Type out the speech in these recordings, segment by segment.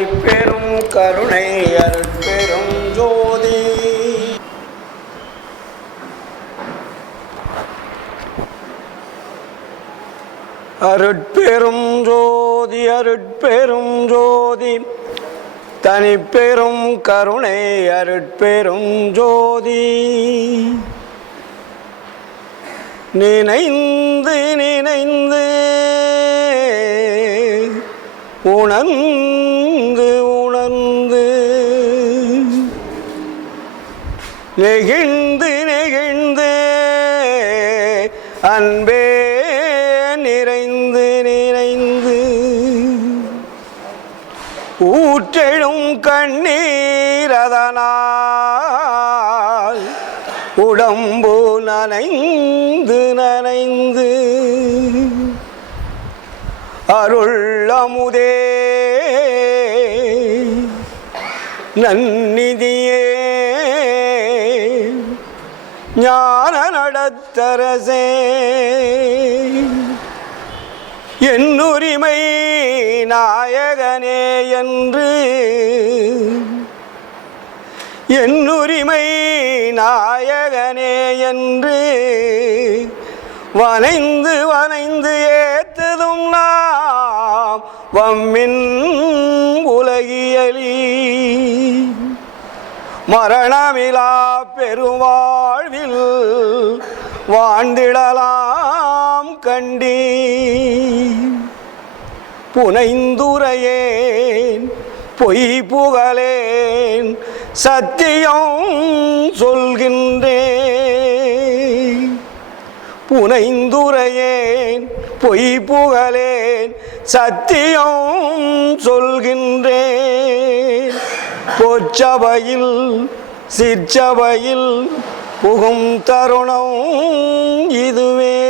தனிப்பெரும் கருணை அருட்பெரும் ஜோதி. அருட்பெரும் ஜோதி அருட்பெரும் ஜோதி தனிப்பெரும் கருணை அருட்பெரும் ஜோதி. நினைந்து நினைந்து உணர்ந்து உணர்ந்து நெகிழ்ந்து நெகிழ்ந்து அன்பே நிறைந்து நிறைந்து ஊற்றெழும் கண்ணீர் அதனால் உடம்பு நனைந்து நனைந்து அருள் அமுதே நன்னிதியே ஞான நடத்தரசே என்னுரிமை நாயகனே என்று என்னுரிமை நாயகனே என்று வனைந்து வனைந்து ஏத்ததும் நாம் வம்மின் உலகியலி மரணமிலா பெருவாழ்வில் வாழ்ந்திடலாம் கண்டி. புனைந்துரையேன் பொய் புகழேன் சத்தியம் சொல்கின்றேன். புனைந்துரையேன் பொய் புகழேன் சத்தியம் சொல்கின்றேன். பொற்சபையில் சிற்சபையில் புகும் தருணம் இதுவே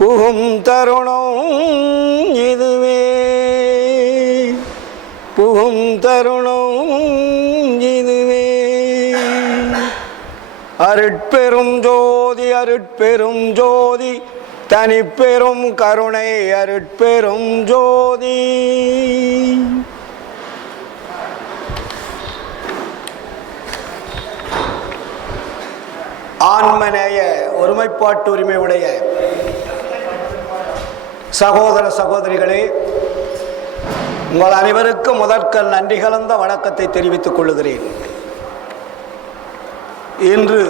புகும் தருணம் இதுவே புகும் தருணம் இதுவே. அருட்பெரும் ஜோதி அருட்பெரும் ஜோதி தனிப்பெரும் கருணை அருட்பெரும் ஜோதி. ஆன்மநேய ஒருமைப்பாட்டு உரிமை உடைய சகோதர சகோதரிகளே, உங்கள் அனைவருக்கும் முதற்கண் நன்றி கலந்த வணக்கத்தை தெரிவித்துக் கொள்கிறேன். இன்று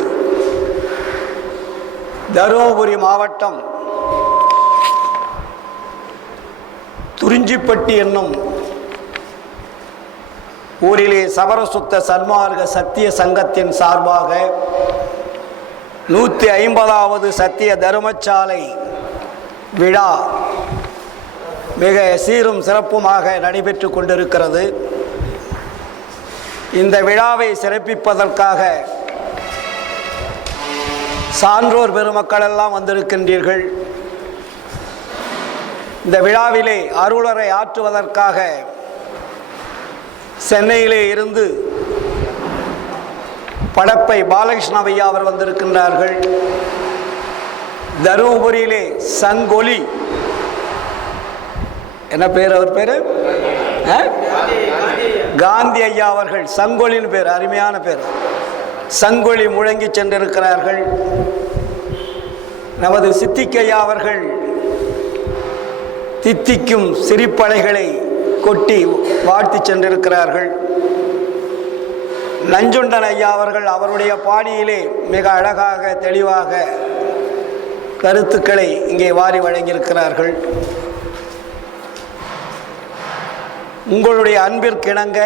தருமபுரி மாவட்டம் துறிஞ்சிப்பட்டி என்னும் ஊரிலே சபரசுத்த சன்மார்க்க சத்திய சங்கத்தின் சார்பாக 150வது சத்திய தர்மசாலை விழா மிக சீரும் சிறப்புமாக நடைபெற்று கொண்டிருக்கிறது. இந்த விழாவை சிறப்பிப்பதற்காக சான்றோர் பெருமக்கள் எல்லாம் வந்திருக்கின்றீர்கள். இந்த விழாவிலே அருளுரை ஆற்றுவதற்காக சென்னையிலே இருந்து படப்பை பாலகிருஷ்ண ஐயா அவர் வந்திருக்கின்றார்கள். தருமபுரியிலே சங்கொலி, என்ன பேர் அவர் பேரு, காந்தி ஐயா அவர்கள், சங்கொலின்னு பேர், அருமையான பேர், சங்கொலி முழங்கி சென்றிருக்கிறார்கள். நமது சித்திக்கையா அவர்கள் தித்திக்கும் சிரிப்பலைகளை கொட்டி வாழ்த்தி சென்றிருக்கிறார்கள். நஞ்சுண்டன் ஐயா அவர்கள் அவருடைய பாணியிலே மிக அழகாக தெளிவாக கருத்துக்களை இங்கே வாரி வழங்கியிருக்கிறார்கள். உங்களுடைய அன்பிற்கிணங்க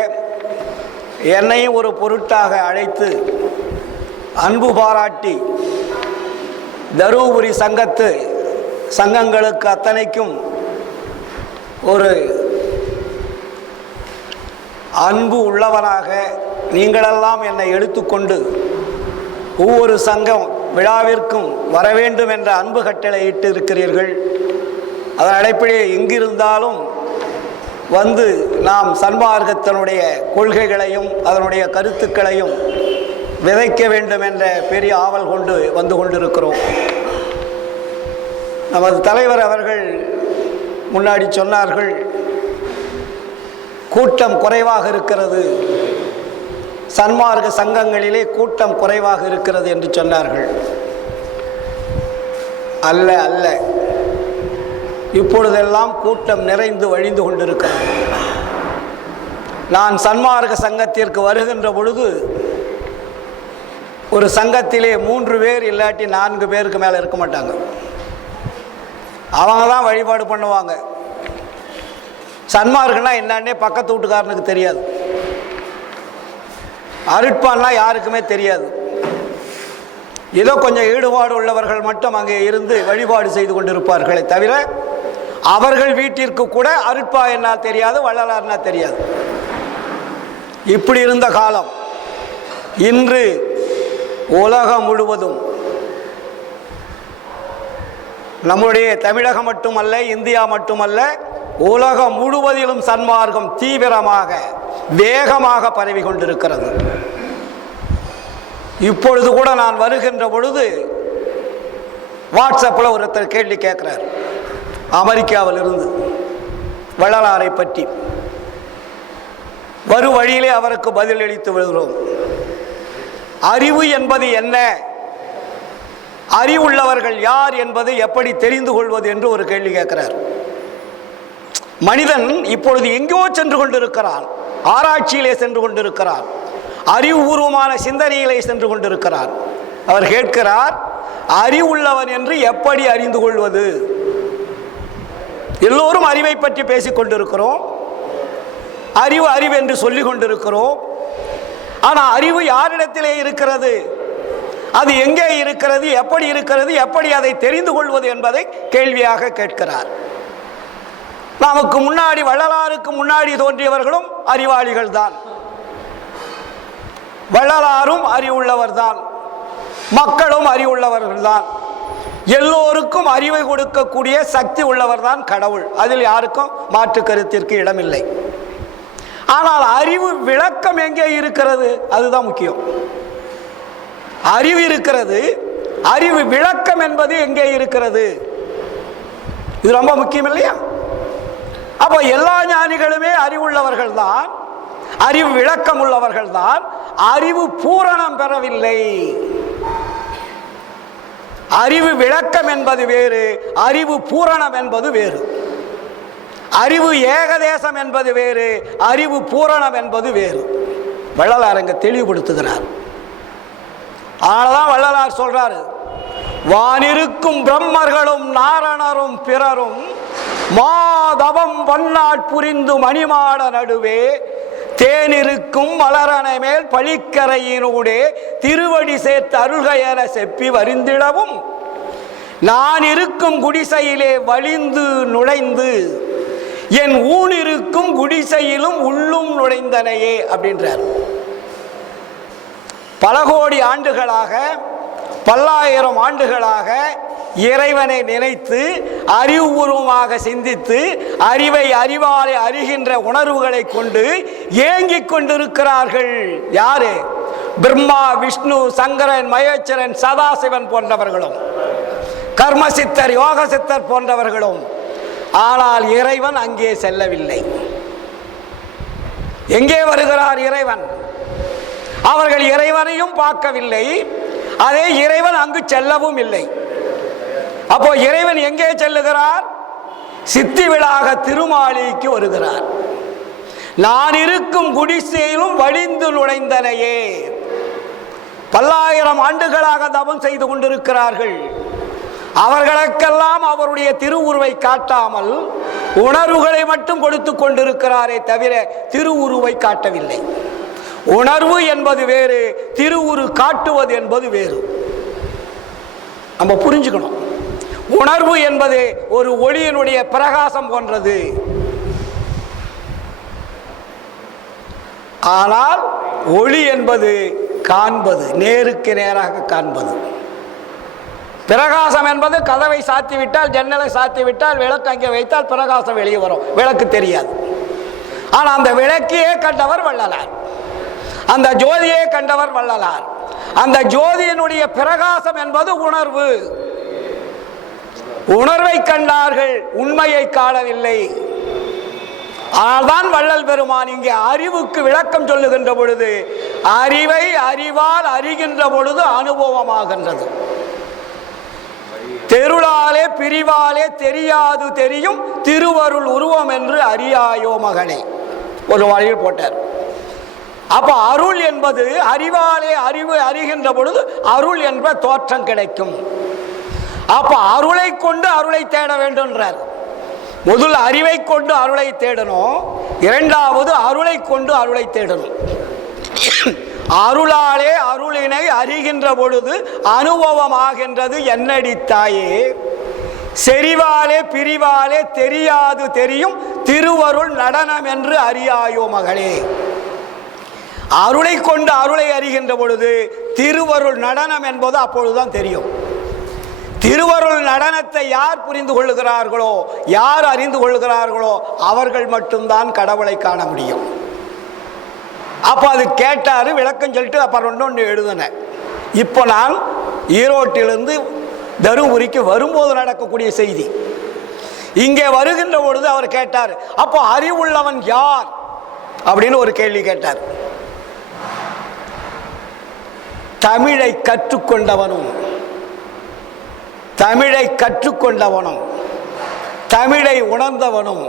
என்னையும் ஒரு பொருட்டாக அழைத்து அன்பு பாராட்டி தருமபுரி சங்கங்களுக்கு அத்தனைக்கும் ஒரு அன்பு உள்ளவனாக நீங்களெல்லாம் என்னை எடுத்துக்கொண்டு ஒவ்வொரு சங்கம் விழாவிற்கும் வர வேண்டும் என்ற அன்பு கட்டளை இட்டு இருக்கிறீர்கள். அதன் அடிப்படையே எங்கிருந்தாலும் வந்து நாம் சன்மார்க்கத்தினுடைய கொள்கைகளையும் அதனுடைய கருத்துக்களையும் விதைக்க வேண்டும் என்ற பெரிய ஆவல் கொண்டு வந்து கொண்டிருக்கிறோம். நமது தலைவர் அவர்கள் முன்னாடி சொன்னார்கள், கூட்டம் குறைவாக இருக்கிறது, சன்மார்க்க சங்கங்களிலே கூட்டம் குறைவாக இருக்கிறது என்று சொன்னார்கள். அல்ல அல்ல, இப்பொழுதெல்லாம் கூட்டம் நிறைந்து வழிந்து கொண்டிருக்கிறது. நான் சன்மார்க்க சங்கத்திற்கு வருகின்ற பொழுது ஒரு சங்கத்திலே 3 பேர் இல்லாட்டி 4 பேருக்கு மேலே இருக்க மாட்டாங்க. அவங்க தான் வழிபாடு பண்ணுவாங்க. சன்மார்க்கம்னா என்னன்னே பக்கத்து வீட்டுக்காரனுக்கு தெரியாது, அருட்பான்னா யாருக்குமே தெரியாது. ஏதோ கொஞ்சம் ஈடுபாடு உள்ளவர்கள் மட்டும் அங்கே இருந்து வழிபாடு செய்து கொண்டிருப்பார்களே தவிர அவர்கள் வீட்டிற்கு கூட அருட்பா என்ன தெரியாது, வள்ளலார்னா தெரியாது. இப்படி இருந்த காலம் இன்று உலகம் முழுவதும், நம்முடைய தமிழகம் மட்டுமல்ல, இந்தியா மட்டுமல்ல, உலகம் முழுவதிலும் சன்மார்க்கம் தீவிரமாக வேகமாக பரவி கொண்டிருக்கிறது. இப்பொழுது கூட நான் வருகின்ற பொழுது வாட்ஸ்அப்பில் ஒருத்தர் கேள்வி கேட்கிறார், அமெரிக்காவில் இருந்து, வள்ளலாரை பற்றி. வரும் வழியிலே அவருக்கு பதிலளித்து வருகிறோம். அறிவு என்பது என்ன, அறிவுள்ளவர்கள் யார் என்பதை எப்படி தெரிந்து கொள்வது என்று ஒரு கேள்வி கேட்கிறார். மனிதன் இப்பொழுது எங்கோ சென்று கொண்டிருக்கிறான், ஆராய்ச்சியிலே சென்று கொண்டிருக்கிறான், அறிவுபூர்வமான சிந்தனையிலே சென்று கொண்டிருக்கிறார். அவர் கேட்கிறார், அறிவுள்ளவன் என்று எப்படி அறிந்து கொள்வது? எல்லோரும் அறிவை பற்றி பேசிக் கொண்டிருக்கிறோம், அறிவு அறிவு என்று சொல்லிக் கொண்டிருக்கிறோம். ஆனால் அறிவு யாரிடத்திலே இருக்கிறது, அது எங்கே இருக்கிறது, எப்படி இருக்கிறது, எப்படி அதை தெரிந்து கொள்வது என்பதை கேள்வியாக கேட்கிறார். நமக்கு முன்னாடி, வள்ளலாருக்கு முன்னாடி தோன்றியவர்களும் அறிவாளிகள் தான், வள்ளலாரும் அறிவுள்ளவர் தான், மக்களும் அறிவுள்ளவர்கள் தான். எல்லோருக்கும் அறிவை கொடுக்கக்கூடிய சக்தி உள்ளவர் தான் கடவுள். அதில் யாருக்கும் மாற்று கருத்திற்கு இடமில்லை. ஆனால் அறிவு விளக்கம் எங்கே இருக்கிறது, அதுதான் முக்கியம். அறிவு இருக்கிறது, அறிவு விளக்கம் என்பது எங்கே இருக்கிறது, இது ரொம்ப முக்கியம் இல்லையா? அப்போ எல்லா ஞானிகளுமே அறிவுள்ளவர்கள் தான், அறிவு விளக்கம் உள்ளவர்கள் தான். அறிவு பூரணம் பெறவில்லை. அறிவு விளக்கம் என்பது வேறு, அறிவு பூரணம் என்பது வேறு. அறிவு ஏகதேசம் என்பது வேறு, அறிவு பூரணம் என்பது வேறு. வள்ளலார் அங்க தெளிவுபடுத்துகிறார். அதனால்தான் வள்ளலார் சொல்றாரு, வானிருக்கும் பிரம்மர்களும் நாரணரும் பிறரும் மாதவம் வண்ணாட் புரிந்து மணிமாட நடுவே தேனிருக்கும் மலரணை மேல் பழிக்கரையினூடே திருவடி சேர்த்து அருள்க என செப்பி வருந்திடவும் நான் இருக்கும் குடிசையிலே வழிந்து நுழைந்து என் ஊனிருக்கும் குடிசையிலும் உள்ளும் நுழைந்தனையே அப்படின்றார். பல கோடி ஆண்டுகளாக, பல்லாயிரம் ஆண்டுகளாக இறைவனை நினைத்து அறிவுபூர்வமாக சிந்தித்து அறிவை அறிவாலை அறிகின்ற உணர்வுகளை கொண்டு ஏங்கிக் கொண்டிருக்கிறார்கள். யாரு? பிரம்மா, விஷ்ணு, சங்கரன், மகேஸ்வரன், சதாசிவன் போன்றவர்களும், கர்மசித்தர், யோக சித்தர் போன்றவர்களும். ஆனால் இறைவன் அங்கே செல்லவில்லை. எங்கே வருகிறார் இறைவன்? அவர்கள் இறைவனையும் பார்க்கவில்லை, அதே இறைவன் அங்கு செல்லவும் இல்லை. அப்போ இறைவன் எங்கே செல்லுகிறார்? சித்தி விழாக திருமாலிக்கு வருகிறார். நான் இருக்கும் குடிசையிலும் வழிந்து நுழைந்தனையே. பல்லாயிரம் ஆண்டுகளாக தவம் செய்து கொண்டிருக்கிறார்கள். அவர்களுக்கெல்லாம் அவருடைய திருவுருவை காட்டாமல் உணர்வுகளை மட்டும் கொடுத்து கொண்டிருக்கிறாரே தவிர திருவுருவை காட்டவில்லை. உணர்வு என்பது வேறு, திருவுரு காட்டுவது என்பது வேறு. நம்ம புரிஞ்சுக்கணும். உணர்வு என்பது ஒரு ஒளியினுடைய பிரகாசம் போன்றது. ஆனால் ஒளி என்பது காண்பது, நேருக்கு நேராக காண்பது. பிரகாசம் என்பது கதவை சாத்தி விட்டால், ஜன்னலை சாத்தி விட்டால், விளக்கு அங்கே வைத்தால் பிரகாசம் வெளியே வரும், விளக்கு தெரியாது. ஆனால் அந்த விளக்கையே கண்டவர் வள்ளலார், அந்த ஜோதியை கண்டவர் வள்ளலார். அந்த ஜோதியினுடைய பிரகாசம் என்பது உணர்வு. உணர்வை கண்டார்கள், உண்மையை காணவில்லை. ஆனால்தான் வள்ளல் பெருமான் இங்கே அறிவுக்கு விளக்கம் சொல்லுகின்ற பொழுது அறிவை அறிவால் அறிகின்ற பொழுது அனுபவமாகின்றது. தெருளாலே பிரிவாலே தெரியாது தெரியும் திருவருள் உருவம் என்று அறியாயோ மகனே ஒரு வழியில் போட்டார். அப்ப அருள் என்பது அறிவாலே அறிவு அறிகின்ற பொழுது அருள் என்ற தோற்றம் கிடைக்கும். அப்ப அருளை கொண்டு அருளை தேட வேண்டும்ன்றார். முதல் அறிவை கொண்டு அருளை தேடணும், இரண்டாவது அருளை கொண்டு அருளை தேடணும். அருளாலே அருளினை அறிகின்ற பொழுது அனுபவமாகின்றது என்னடித்தாயே. செறிவாலே பிரிவாலே தெரியாது தெரியும் திருவருள் நடனம் என்று அறியாயோ மகளே. அருளை கொண்டு அருளை அறிகின்ற பொழுது திருவருள் நடனம் என்பது அப்பொழுதுதான் தெரியும். திருவருள் நடனத்தை யார் புரிந்து கொள்ளுகிறார்களோ, யார் அறிந்து கொள்ளுகிறார்களோ அவர்கள் மட்டும்தான் கடவுளை காண முடியும். அப்ப அது கேட்டாரு, விளக்கம் சொல்லிட்டு அப்புறம் ஒன்று எழுதினேன். இப்போ நான் ஈரோட்டிலிருந்து தருமபுரிக்கு வரும்போது நடக்கக்கூடிய செய்தி. இங்கே வருகின்ற பொழுது அவர் கேட்டார், அப்போ அறிவுள்ளவன் யார் அப்படின்னு ஒரு கேள்வி கேட்டார். தமிழை கற்றுக்கொண்டவனும் தமிழை கற்றுக்கொண்டவனும் தமிழை உணர்ந்தவனும்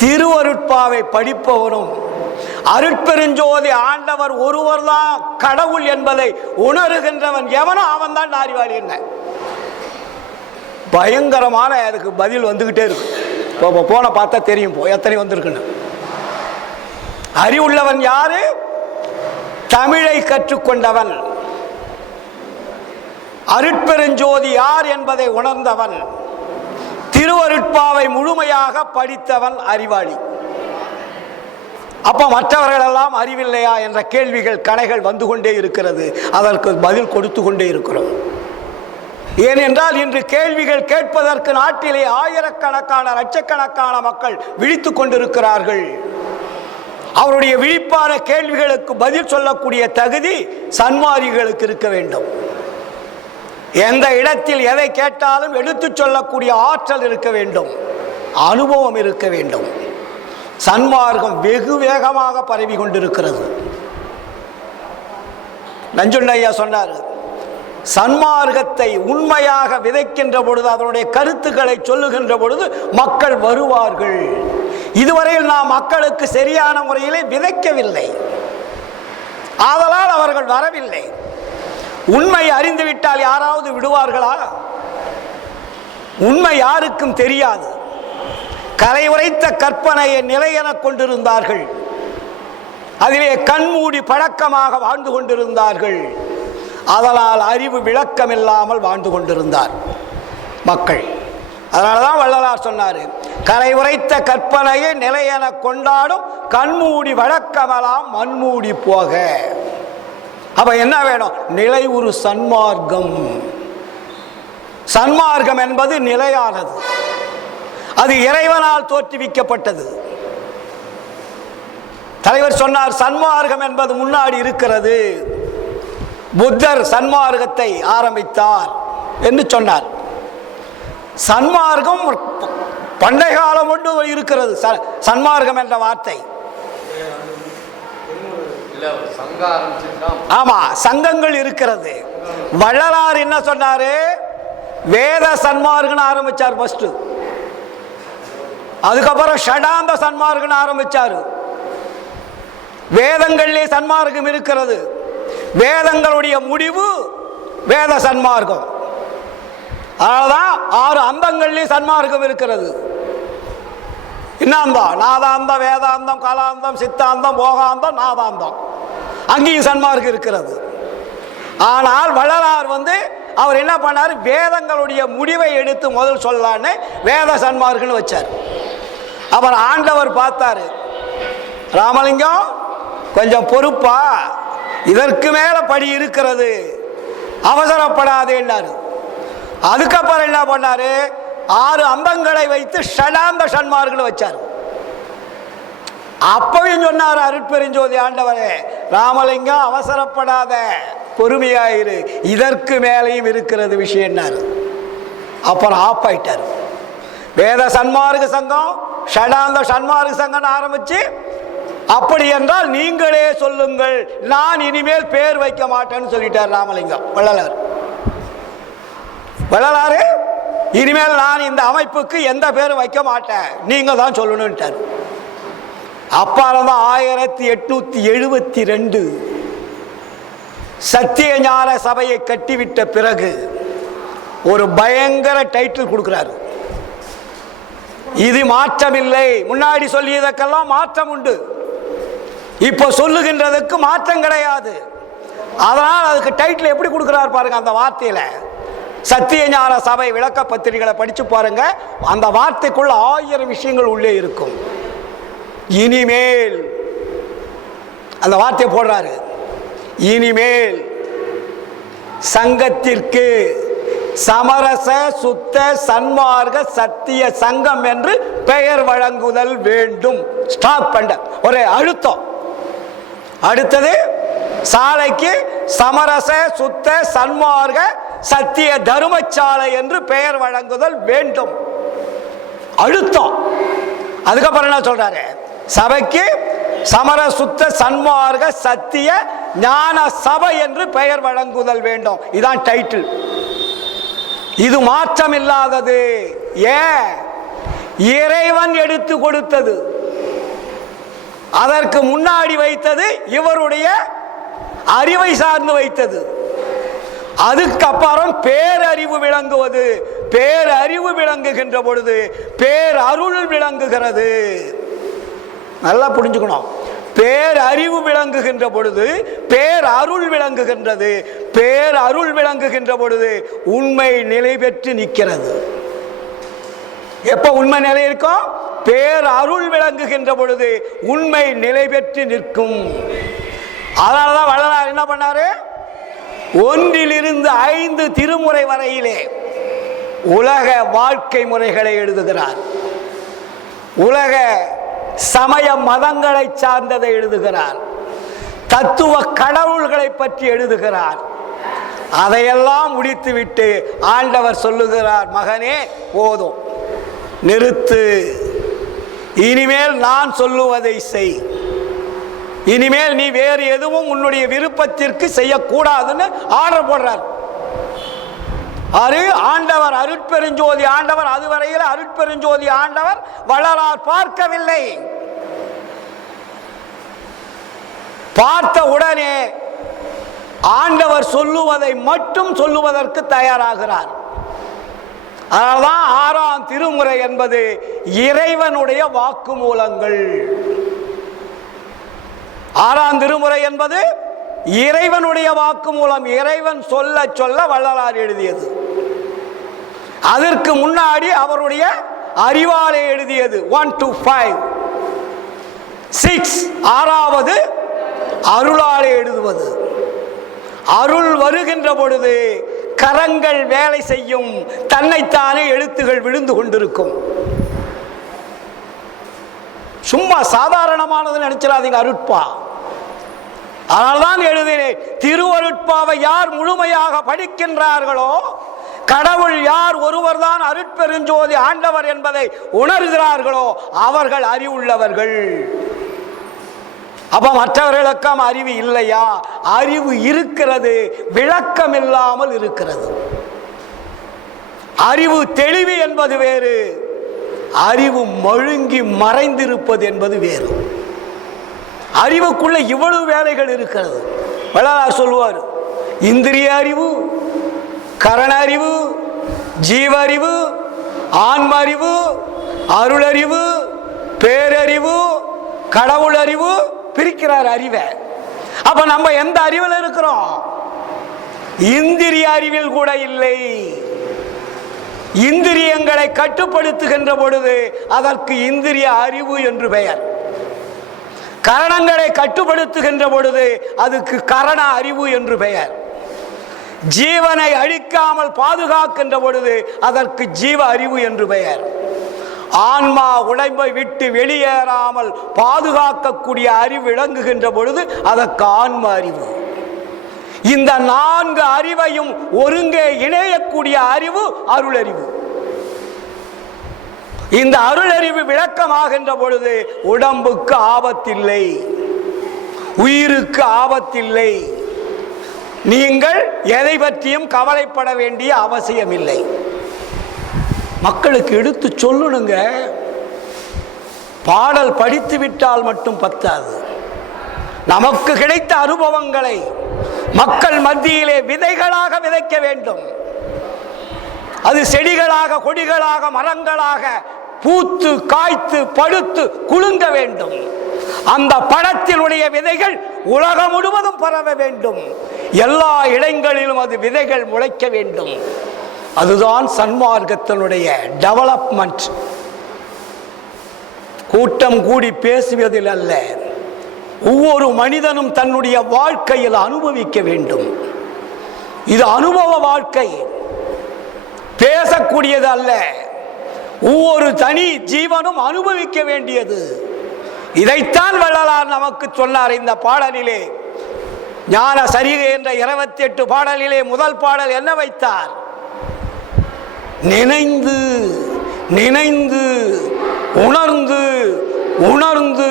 திருவருட்பாவை படிப்பவனும் அருட்பெருஞ்சோதி ஆண்டவர் ஒருவர் தான் கடவுள் என்பதை உணர்கின்றவன் எவனோ அவன் தான் அறிவாளி. என்ன பயங்கரமான அதுக்கு பதில் வந்துகிட்டே இருக்கு. போன பார்த்தா தெரியும் எத்தனை வந்திருக்குன்னு. அறிவுள்ளவன் யாரு? தமிழை கற்றுக்கொண்டவன், அருட்பெருஞ்சோதி யார் என்பதை உணர்ந்தவன், திருவருட்பாவை முழுமையாக படித்தவன் அறிவாளி. அப்ப மற்றவர்கள் எல்லாம் அறிவில்லையா என்ற கேள்விகள் கணைகள் வந்து கொண்டே இருக்கிறது. அதற்கு பதில் கொடுத்து கொண்டே இருக்கிறோம். ஏனென்றால் இன்று கேள்விகள் கேட்பதற்கு நாட்டிலே ஆயிரக்கணக்கான லட்சக்கணக்கான மக்கள் விழித்துக் கொண்டிருக்கிறார்கள். அவருடைய விழிப்பான கேள்விகளுக்கு பதில் சொல்லக்கூடிய தகுதி சன்மார்க்கிகளுக்கு இருக்க வேண்டும். எந்த இடத்தில் எதை கேட்டாலும் எடுத்து சொல்லக்கூடிய ஆற்றல் இருக்க வேண்டும், அனுபவம் இருக்க வேண்டும். சன்மார்க்கம் வெகு வேகமாக பரவி கொண்டிருக்கிறது. நஞ்சுண்டையா சொன்னார், சன்மார்க்கத்தை உண்மையாக விதைக்கின்ற பொழுது, அதனுடைய கருத்துக்களை சொல்லுகின்ற பொழுது மக்கள் வருவார்கள். இதுவரையில் நாம் மக்களுக்கு சரியான முறையிலே விதைக்கவில்லை, ஆதலால் அவர்கள் வரவில்லை. உண்மை அறிந்துவிட்டால் யாராவது விடுவார்களா? உண்மை யாருக்கும் தெரியாது. கரை உரைத்த கற்பனையை நிலையென கொண்டிருந்தார்கள். அதிலே கண்மூடி பழக்கமாக வாழ்ந்து கொண்டிருந்தார்கள். அதனால் அறிவு விளக்கம் இல்லாமல் வாழ்ந்து கொண்டிருந்தார் மக்கள். அதனாலதான் வள்ளலார் சொன்னார், கரை உரைத்த கற்பனையை நிலையென கொண்டாடும் கண்மூடி வழக்கமெல்லாம் மண்மூடி போக. அப்ப என்ன வேணும்? நிலை ஒரு சன்மார்க்கம். சன்மார்க்கம் என்பது நிலையானது, அது இறைவனால் தோற்றுவிக்கப்பட்டது. தலைவர் சொன்னார், சன்மார்க்கம் என்பது முன்னாடி இருக்கிறது, புத்தர் சன்மார்க்கத்தை ஆரம்பித்தார் என்று சொன்னார். சன்மார்க்கம் பண்டைய காலம் கொண்டு இருக்கிறது. சன்மார்க்கம் என்ற வார்த்தை ஆமா, சங்கங்கள் இருக்கிறது. வள்ளலார் என்ன சொன்னாரு? வேத சன்மார்க்கம் ஆரம்பிச்சார் ஃபர்ஸ்ட். அதுக்கப்புறம் ஷடாந்த சன்மார்க்கம் ஆரம்பிச்சாரு. வேதங்களிலே சன்மார்க்கம் இருக்கிறது. வேதங்களுடைய முடிவு வேத சன்மார்க்கம். அதனால்தான் 6 அந்தங்களிலே சன்மார்க்கம் இருக்கிறது. இன்னாந்தம், நாதாந்தம், வேதாந்தம், கலாந்தம், சித்தாந்தம், போகாந்தம், நாதாந்தம், அங்கேயும் சன்மார்க்கம் இருக்கிறது. ஆனால் வள்ளலார் அவர் என்ன பண்ணார்? வேதங்களுடைய முடிவை எடுத்து முதல் சொல்லலான்னு வேத சன்மார்க்கம்னு வச்சார். அவர் ஆண்டவர் பார்த்தாரு, ராமலிங்கம் கொஞ்சம் பொறுப்பா, இதற்கு மேல படி இருக்கிறது, அவசரப்படாதேன்னாரு. அதுக்கப்புறம் என்ன பண்ணாரு? 6 அந்தங்களை வைத்து ஷடாந்த சன்மார்க்கம்னு வச்சார். அப்பவும் சொன்னார் அருட்பெருஞ்சோதி ஆண்டவரே, ராமலிங்கம் அவசரப்படாத, பொறுமையாயிரு, இதற்கு மேலேயும் இருக்கிறது விஷயம்னாரு. அப்புறம் ஆப்பாயிட்டார். வேத சன்மார்க்க சங்கம் ஷடாந்த சன்மார்க்க சங்கம் ஆரம்பிச்சு, அப்படி என்றால் நீங்களே சொல்லுங்கள், நான் இனிமேல் பேர் வைக்க மாட்டேன்னு சொல்லிட்டார் ராமலிங்கம் வள்ளலார். வள்ளலாறு இனிமேல் நான் இந்த அமைப்புக்கு எந்த பேரும் வைக்க மாட்டேன், நீங்க தான் சொல்லணும்ட்டார். அப்பாதான் 1872 சத்தியஞான சபையை கட்டிவிட்ட பிறகு ஒரு பயங்கர டைட்டில் கொடுக்கிறார். இது மாற்றமில்லை, முன்னாடி சொல்லியதற்கெல்லாம் மாற்றம் உண்டு, இப்போ சொல்லுகின்றதுக்கு மாற்றம் கிடையாது. அதனால் அதுக்கு டைட்டில் எப்படி கொடுக்கிறார் பாருங்க. அந்த வார்த்தையில சத்தியஞான சபை விளக்க பத்திரிகைகளை படிச்சு பாருங்க, அந்த வார்த்தைக்குள்ள 1000 விஷயங்கள் உள்ளே இருக்கும். இனிமேல் அந்த வார்த்தையை போடுறாரு, இனிமேல் சங்கத்திற்கு சமரச சுத்த சன்மார்க்க சத்திய சங்கம் என்று பெயர் வழங்குதல் வேண்டும். ஸ்டாப் பண்ண ஒரு அழுத்தம். அடுத்தது சாலைக்கு சமரச சுத்த சன்மார்க்க சத்திய தர்மசாலை என்று பெயர் வழங்குதல் வேண்டும். அழுத்தம். அதுக்கப்புறம் என்ன சொல்றாரு? சபைக்கு சமர சுத்த சன்மார்க்க சத்திய ஞான சபை என்று பெயர் வழங்குதல் வேண்டும். இதான் டைட்டில். இது மாற்றம் இல்லாதது. ஏன்? இறைவன் எடுத்து கொடுத்தது. அதற்கு முன்னாடி வைத்தது இவருடைய அறிவை சார்ந்து வைத்தது. அதுக்கப்புறம் பேரறிவு விளங்குவது. பேரறிவு விளங்குகின்ற பொழுது பேரருள் விளங்குகிறது. நல்லா புரிஞ்சுக்கணும். பேரறிவு விளங்குகின்ற பொழுது பேரருள் விளங்குகின்றது. பேரருள் விளங்குகின்ற பொழுது உண்மை நிலை பெற்று நிற்கிறது. எப்ப உண்மை நிலை இருக்கும்? பேரருள் விளங்குகின்ற பொழுது உண்மை நிலை பெற்று நிற்கும். அதனாலதான் வள்ளலார் என்ன பண்ணாரு? 1 to 5 திருமுறை வரையிலே உலக வாழ்க்கை முறைகளை எழுதுகிறார். உலக சமய மதங்களை சார்ந்ததை எழுதுகிறார். தத்துவ கடவுள்களை பற்றி எழுதுகிறார். அதையெல்லாம் முடித்துவிட்டு ஆண்டவர் சொல்லுகிறார், மகனே போதும், நிறுத்து, இனிமேல் நான் சொல்லுவதை செய், இனிமேல் நீ வேறு எதுவும் உன்னுடைய விருப்பத்திற்கு செய்யக்கூடாதுன்னு ஆர்டர் போடுறார். ஆண்டவர் அருட்பெருஞ்சோதி ஆண்டவர். அதுவரையில் அருட்பெருஞ்சோதி ஆண்டவர் வள்ளலார் பார்க்கவில்லை. பார்த்த உடனே ஆண்டவர் சொல்லுவதை மட்டும் சொல்லுவதற்கு தயாராகிறார். அதனால்தான் 6ஆம் திருமுறை என்பது இறைவனுடைய வாக்குமூலங்கள். 6ஆம் திருமுறை என்பது இறைவனுடைய வாக்குமூலம். இறைவன் சொல்ல சொல்ல வள்ளலார் எழுதியது. அதற்கு முன்னாடி அவருடைய அறிவாலே எழுதியது 1 to 5. 6 6வது அருளாலே எழுதுவது. அருள் வருகின்ற பொழுது கரங்கள் வேலை செய்யும், தன்னைத்தானே எழுத்துகள் விழுந்து கொண்டிருக்கும். சும்மா சாதாரணமானது நினைச்சிடாதீங்க. அருட்பா. அதனால்தான் எழுதினேன், திருவருட்பாவை யார் முழுமையாக படிக்கின்றார்களோ, கடவுள் யார் ஒருவர் தான் அருட்பெருஞ்சோதி ஆண்டவர் என்பதை உணர்கிறார்களோ அவர்கள் அறிவுள்ளவர்கள். அப்ப மற்றவர்களுக்கும் அறிவு இல்லையா? அறிவு இருக்கிறது, விளக்கம் இல்லாமல் இருக்கிறது. அறிவு தெளிவு என்பது வேறு, அறிவு மழுங்கி மறைந்திருப்பது என்பது வேறு. அறிவுக்குள்ள இவ்வளவு வேலைகள் இருக்கிறது. வள்ளலார் சொல்லுவார், இந்திரிய அறிவு, கரண அறிவு, ஜீவ அறிவு, ஆன்ம அறிவு, அருளறிவு, பேரறிவு, கடவுள் அறிவு, பிரிக்கிறார் அறிவை. அப்ப நம்ம எந்த அறிவில் இருக்கிறோம்? இந்திரிய அறிவில் கூட இல்லை. இந்திரியங்களை கட்டுப்படுத்துகின்ற பொழுது அதற்கு இந்திரிய அறிவு என்று பெயர். கரணங்களை கட்டுப்படுத்துகின்ற பொழுது அதுக்கு கரண அறிவு என்று பெயர். ஜீவனை அழிக்காமல் பாதுகாக்கின்ற பொழுது அதற்கு ஜீவ அறிவு என்று பெயர். ஆன்மா உடம்பை விட்டு வெளியேறாமல் பாதுகாக்கக்கூடிய அறிவு விளங்குகின்ற பொழுது அதற்கு ஆன்ம அறிவு. இந்த 4 அறிவையும் ஒருங்கே இணையக்கூடிய அறிவு அருளறிவு. இந்த அருளறிவு விளக்கமாகின்ற பொழுது உடம்புக்கு ஆபத்தில்லை, உயிருக்கு ஆபத்தில்லை. நீங்கள் எதை பற்றியும் கவலைப்பட வேண்டிய அவசியமில்லை. மக்களுக்கு எடுத்து சொல்லணுங்க. பாடல் படித்து விட்டால் மட்டும் பத்தாது. நமக்கு கிடைத்த அனுபவங்களை மக்கள் மத்தியிலே விதைகளாக விதைக்க வேண்டும். அது செடிகளாக, கொடிகளாக, மரங்களாக பூத்து காய்த்து படுத்து குலுங்க வேண்டும். அந்த பழத்தினுடைய விதைகள் உலகம் முழுவதும் பரவ வேண்டும். எல்லா இடங்களிலும் அது விதைகள் முளைக்க வேண்டும். அதுதான் சன்மார்க்கத்தினுடைய டெவலப்மெண்ட். கூட்டம் கூடி பேசுவதில் அல்ல, ஒவ்வொரு மனிதனும் தன்னுடைய வாழ்க்கையில் அனுபவிக்க வேண்டும். இது அனுபவ வாழ்க்கை, பேசக்கூடியது அல்ல. ஒவ்வொரு தனி ஜீவனும் அனுபவிக்க வேண்டியது. இதைத்தான் வள்ளலார் நமக்கு சொன்னார். இந்த பாடலிலே, ஞான சரிகை என்ற 28 பாடலிலே முதல் பாடல் என்ன வைத்தார்? நினைந்து நினைந்து உணர்ந்து உணர்ந்து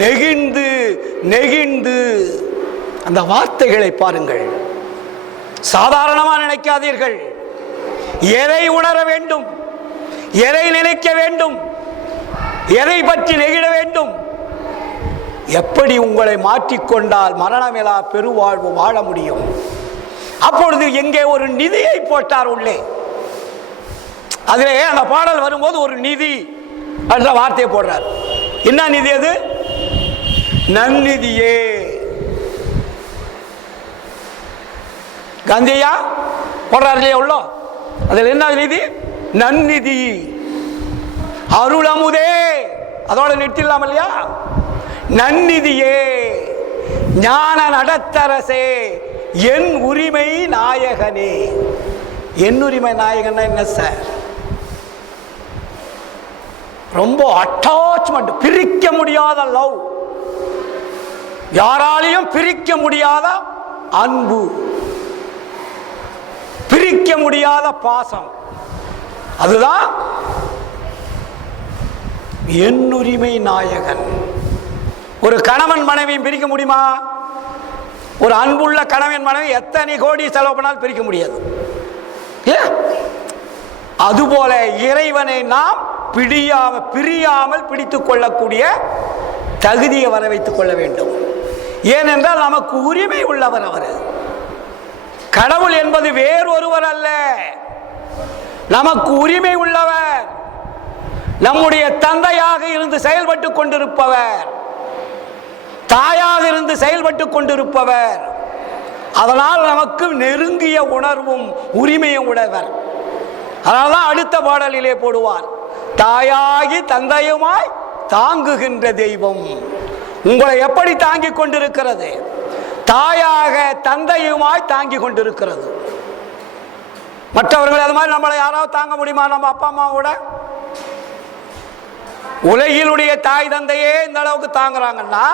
நெகிழ்ந்து நெகிழ்ந்து. அந்த வார்த்தைகளை பாருங்கள், சாதாரணமாக நினைக்காதீர்கள். எதை உணர வேண்டும், எதை நினைக்க வேண்டும், எதை பற்றி நெகிழ வேண்டும், எப்படி உங்களை மாற்றிக்கொண்டால் மரணமிலா பெருவாழ்வு வாழ முடியும். அப்பொழுது எங்கே ஒரு நிதியை போட்டார் உள்ளே. அதிலே அந்த பாடல் வரும்போது ஒரு நிதி என்ற வார்த்தையை போடுறார். என்ன நிதி அது? நன்னிதியே. காந்தியா போடுறார் இல்லையா உள்ள? அதில் என்ன நிதி? நன்னிதி. அருளமுதே, அதோட நிறுத்திடலாம் இல்லையா? நன்னிதியே, ஞான நடத்தரசே, என் உரிமை நாயகனே. என் உரிமை நாயகன்னா என்ன சார்? ரொம்ப அட்டாச்மெண்ட், பிரிக்க முடியாத லவ், யாராலையும் பிரிக்க முடியாத அன்பு, பிரிக்க முடியாத பாசம். அதுதான் என் உரிமை நாயகன். ஒரு கணவன் மனைவியும் பிரிக்க முடியுமா? ஒரு அன்புள்ள கணவன் மனைவி எத்தனை கோடி செலவு பண்ணாலும் பிரிக்க முடியாது. அதுபோல இறைவனை நாம் பிரியாமல் பிடித்துக் கொள்ளக்கூடிய தகுதியை வர வைத்துக் கொள்ள வேண்டும். ஏனென்றால் நமக்கு உரிமை உள்ளவர் அவர். கடவுள் என்பது வேறொருவர் அல்ல, நமக்கு உரிமை உள்ளவர், நம்முடைய தந்தையாக இருந்து செயல்பட்டு கொண்டிருப்பவர், தாயாக இருந்து செயல்பட்டு கொண்டிருப்பவர். அதனால் நமக்கு நெருங்கிய உணர்வும் உரிமையும் உடையவர். அதனால்தான் அடுத்த பாடலிலே போடுவார், தாயாகி தந்தையுமாய் தாங்குகின்ற தெய்வம். உங்களை எப்படி தாங்கிக் கொண்டிருக்கிறது? தாயாக தந்தையுமாய் தாங்கி கொண்டிருக்கிறது. மற்றவர்கள் அது மாதிரி நம்மளை யாராவது தாங்க முடியுமா? நம்ம அப்பா அம்மாவோட உலகிலுடைய தாய் தந்தையே இந்த அளவுக்கு தாங்குறாங்கன்னா,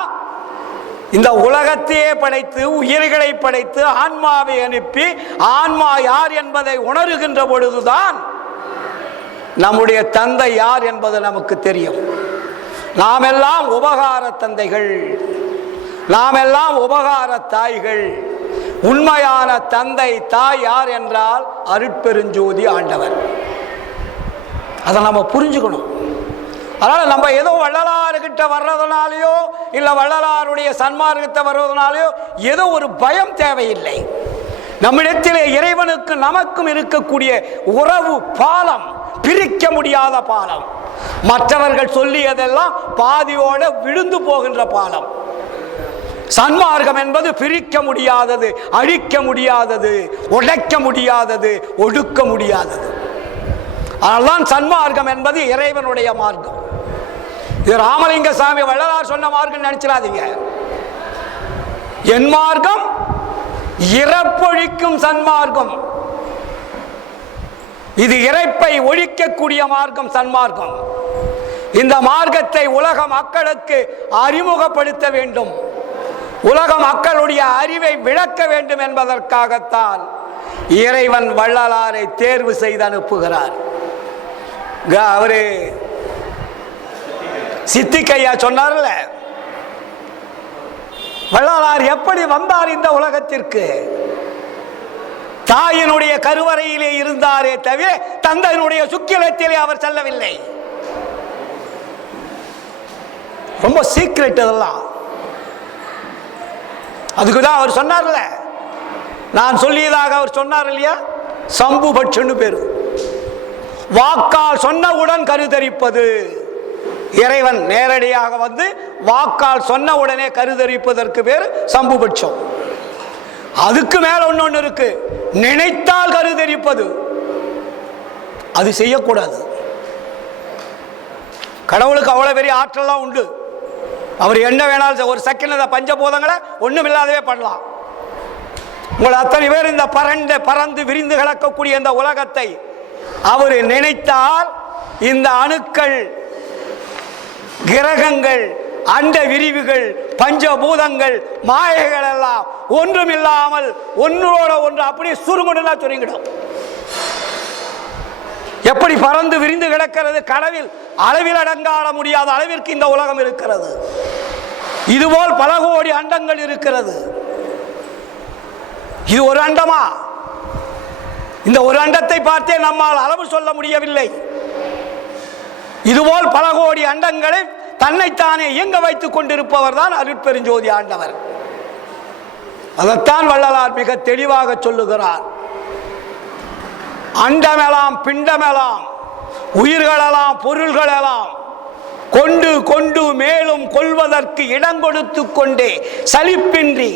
இந்த உலகத்தையே படைத்து உயிர்களை படைத்து ஆன்மாவை அனுப்பி ஆன்மா யார் என்பதை உணர்கின்ற பொழுதுதான் நம்முடைய தந்தை யார் என்பது நமக்கு தெரியும். நாம் எல்லாம் உபகார தந்தைகள், நாம் எல்லாம் உபகார தாய்கள். உண்மையான தந்தை தாய் யார் என்றால் அருட்பெருஞ்சோதி ஆண்டவர். அதை நம்ம புரிஞ்சுக்கணும். அதனால நம்ம ஏதோ வள்ளலார்கிட்ட வர்றதுனாலையோ இல்லை வள்ளலாருடைய சன்மார்க்கத்தை வர்றதுனாலையோ ஏதோ ஒரு பயம் தேவையில்லை. நம்மிடத்திலே இறைவனுக்கு நமக்கும் இருக்கக்கூடிய உறவு பாலம், பிரிக்க முடியாத பாலம். மற்றவர்கள் சொல்லியதெல்லாம் பாதியோட விழுந்து போகின்ற பாலம். சன்மார்க்கம் என்பது பிரிக்க முடியாதது, அழிக்க முடியாதது, உடைக்க முடியாதது, ஒடுக்க முடியாதது. அதனால்தான் சன்மார்க்கம் என்பது இறைவனுடைய மார்க்கம். இது ராமலிங்க சாமி வள்ளலார் சொன்ன மார்க்கம் நினைச்சிடாதீங்க. என் மார்க்கம் இறப்பொழிக்கும் சன்மார்க்கம். இது இறைப்பை ஒழிக்கக்கூடிய மார்க்கம் சன்மார்க்கம். இந்த மார்க்கத்தை உலக மக்களுக்கு அறிமுகப்படுத்த வேண்டும், உலக மக்களுடைய அறிவை விளக்க வேண்டும் என்பதற்காகத்தான் இறைவன் வள்ளலாரை தேர்வு செய்து அனுப்புகிறார். அவரு சித்திக்கையா சொன்னார்ல, வள்ளலார் எப்படி வந்தார் இந்த உலகத்திற்கு? தாயினுடைய கருவறையிலே இருந்தாரே தவிர தந்தையினுடைய சுக்கிலத்திலே அவர் செல்லவில்லை. ரொம்ப சீக்ரெட் அதெல்லாம். அதுக்குதான் அவர் சொன்னார்ல, நான் சொல்லியதாக அவர் சொன்னார் இல்லையா, சம்பு பட்சன்னு பேரு. வாக்கால் சொன்னவுடன் கருதரிப்பது. இறைவன் நேரடியாக வந்து வாக்கால் சொன்ன உடனே கருதரிப்பதற்கு பேர் சம்புபட்சம். அதுக்கு மேல ஒண்ணு இருக்கு, நினைத்தால் கருதரிப்பது. அது செய்யக்கூடாது. கடவுளுக்கு அவ்வளவு பெரிய ஆற்றலாம் உண்டு. அவர் என்ன வேணாலும் ஒரு செகண்ட் பஞ்சபூதங்களை ஒண்ணும் இல்லாதவே பண்ணலாம். உங்களை அத்தனை பேர் இந்த பறந்து விரிந்து கிடக்கக்கூடிய இந்த உலகத்தை அவர் நினைத்தால் இந்த அணுக்கள், கிரகங்கள், அண்ட விரிவுகள், பஞ்சபூதங்கள், மாயைகள் எல்லாம் ஒன்றும் இல்லாமல் ஒன்றோட ஒன்று அப்படியே சுருங்குடுனா சுருங்கிடும். எப்படி பறந்து விரிந்து கிடக்கிறது, கடவில் அளவில் அடங்காட முடியாத அளவிற்கு இந்த உலகம் இருக்கிறது. இதுபோல் பல கோடி அண்டங்கள் இருக்கிறது. இது ஒரு அண்டமா? இந்த ஒரு அண்டத்தை பார்த்தே நம்மால் அளவு சொல்ல முடியவில்லை. இதுபோல் பல கோடி அண்டங்களை தன்னைத்தானே இயங்க வைத்துக் கொண்டிருப்பவர் தான் அருட்பெருஞ்சோதி ஆண்டவர். அதைத்தான் வள்ளலார் மிக தெளிவாக சொல்லுகிறார். அண்டமெல்லாம் பிண்டமெல்லாம் உயிர்களெல்லாம் பொருள்களெல்லாம் கொண்டு கொண்டு மேலும் கொள்வதற்கு இடம் கொடுத்து கொண்டே சலிப்பின்றி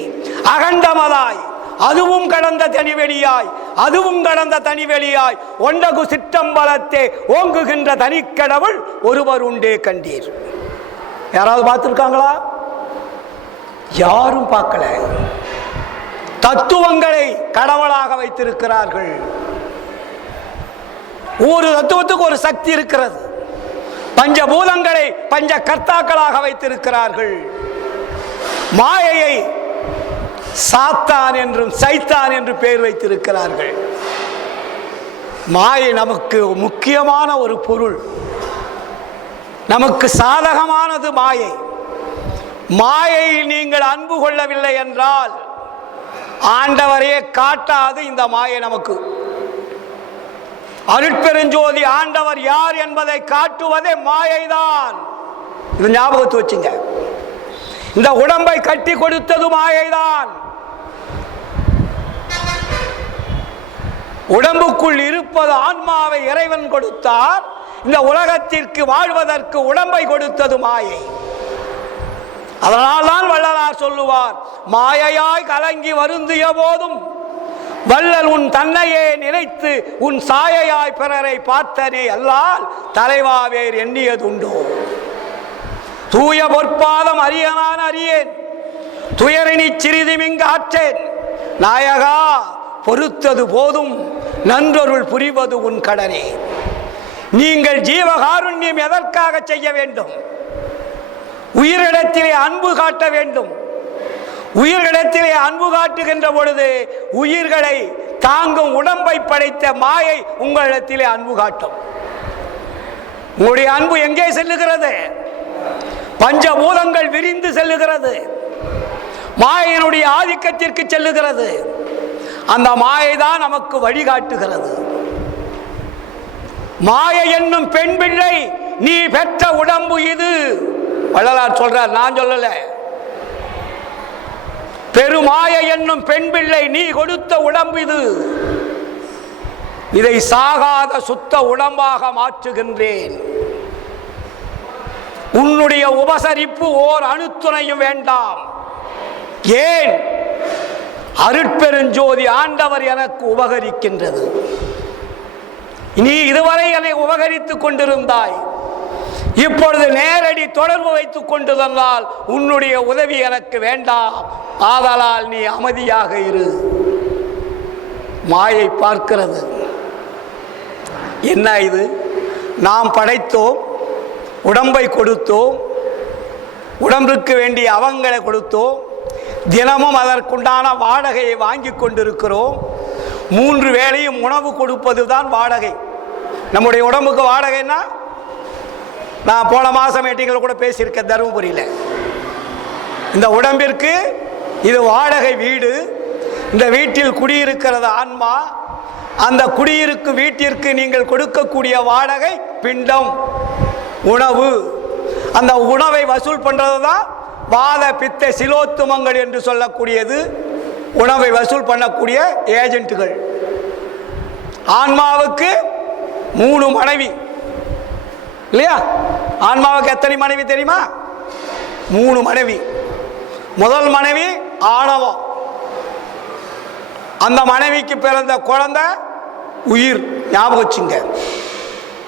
அகண்டமதாய் அதுவும் கடந்த தனிவெளியாய் அதுவும் கடந்த தனிவெளியாய் ஒண்டகு சிற்றம்பலத்தே ஓங்குகின்ற தனிக்கடவுள் ஒருவர் உண்டே கண்டீர். யாராவது பார்த்திருக்காங்களா? யாரும் பார்க்கல. தத்துவங்களை கடவுளாக வைத்திருக்கிறார்கள். ஒரு தத்துவத்துக்கு ஒரு சக்தி இருக்கிறது. பஞ்சபூதங்களை பஞ்ச கர்த்தாக்களாக வைத்திருக்கிறார்கள். மாயையை சாத்தான் என்றும் சைத்தான் என்று பெயர் வைத்திருக்கிறார்கள். மாயை நமக்கு முக்கியமான ஒரு பொருள். நமக்கு சாதகமானது மாயை. மாயையில் நீங்கள் அன்பு கொள்ளவில்லை என்றால் ஆண்டவரையே காட்டாது இந்த மாயை நமக்கு. அருட்பெருஞ்சோதி ஆண்டவர் யார் என்பதை காட்டுவதே மாயைதான். இது ஞாபகத்தை வச்சுங்க. இந்த உடம்பை கட்டி கொடுத்தது மாயைதான். உடம்புக்குள் இருப்பது ஆன்மாவை இறைவன் கொடுத்தார். இந்த உலகத்திற்கு வாழ்வதற்கு உடம்பை கொடுத்தது மாயை. அதனால் தான் வள்ளலார் சொல்லுவார், மாயையாய் கலங்கி வருந்திய போதும் வள்ளல் உன் தன்னையே நினைத்து உன் சாயையாய் பிறரை பார்த்தனே அல்லால் தலைவாவேர் எண்ணியதுண்டோ. தூய பொற்பாதம் அறியனான் அறியேன், துயரினி சிறிதுமிங்கு ஆற்றேன். நாயகா பொறுத்தது போதும் நன்றொருள் புரிவது உன் கடனே. நீங்கள் ஜீவகாருண்யம் எதற்காக செய்ய வேண்டும்? உயிரிடத்திலே அன்பு காட்ட வேண்டும். உயிரிடத்திலே அன்பு காட்டுகின்ற பொழுது உயிர்களை தாங்கும் உடம்பை படைத்த மாயை உங்களிடத்திலே அன்பு காட்டும். உங்களுடைய அன்பு எங்கே செல்லுகிறது? பஞ்சபூதங்கள் விரிந்து செல்லுகிறது. மாயையினுடைய ஆதிக்கத்திற்கு செல்லுகிறது. அந்த மாயை தான் நமக்கு வழிகாட்டுகிறது. மாயை என்னும் பெண் பிள்ளை நீ பெற்ற உடம்பு இது. வள்ளலார் சொல்றார், நான் சொல்லல. பெருமாயை என்னும் பெண் பிள்ளை நீ கொடுத்த உடம்பு இது. இதை சாகாத சுத்த உடம்பாக மாற்றுகின்றேன். உன்னுடைய உபசரிப்பு ஓர் அணுத்துணையும் வேண்டாம். ஏன்? அருட்பெருஞ்சோதி ஆண்டவர் எனக்கு உபகரிக்கின்றது. நீ இதுவரை என்னை உபகரித்துக் கொண்டிருந்தாய், இப்பொழுது நேரடி தொடர்பு வைத்துக் கொண்டிருந்தால் உன்னுடைய உதவி எனக்கு வேண்டாம். ஆதலால் நீ அமைதியாக இரு. மாயை பார்க்கிறது, என்ன இது? நாம் படைத்தோம், உடம்பை கொடுத்தோம், உடம்புக்கு வேண்டிய அவங்களை கொடுத்தோம், தினமும் அதற்குண்டான வாடகையை வாங்கி கொண்டிருக்கிறோம். 3 வேளையும் உணவு கொடுப்பது தான் வாடகை. நம்முடைய உடம்புக்கு வாடகைன்னா நான் போன மாதம் மீட்டிங்கில் கூட பேசியிருக்கேன் தருமபுரியில். இந்த உடம்பிற்கு இது வாடகை வீடு. இந்த வீட்டில் குடியிருக்கிறது ஆன்மா. அந்த குடியிருக்கும் வீட்டிற்கு நீங்கள் கொடுக்கக்கூடிய வாடகை பிண்டம், உணவு. அந்த உணவை வசூல் பண்ணுறது தான் வாத பித்த சிலோத்துமங்கள் என்று சொல்லக்கூடியது. உணவை வசூல் பண்ணக்கூடிய ஏஜென்ட்டுகள். ஆன்மாவுக்கு 3 மனைவி இல்லையா? ஆன்மாவுக்கு எத்தனை மனைவி தெரியுமா? 3 மனைவி. முதல் மனைவி ஆணவம். அந்த மனைவிக்கு பிறந்த குழந்தை உயிர். ஞாபகம் வச்சுங்க.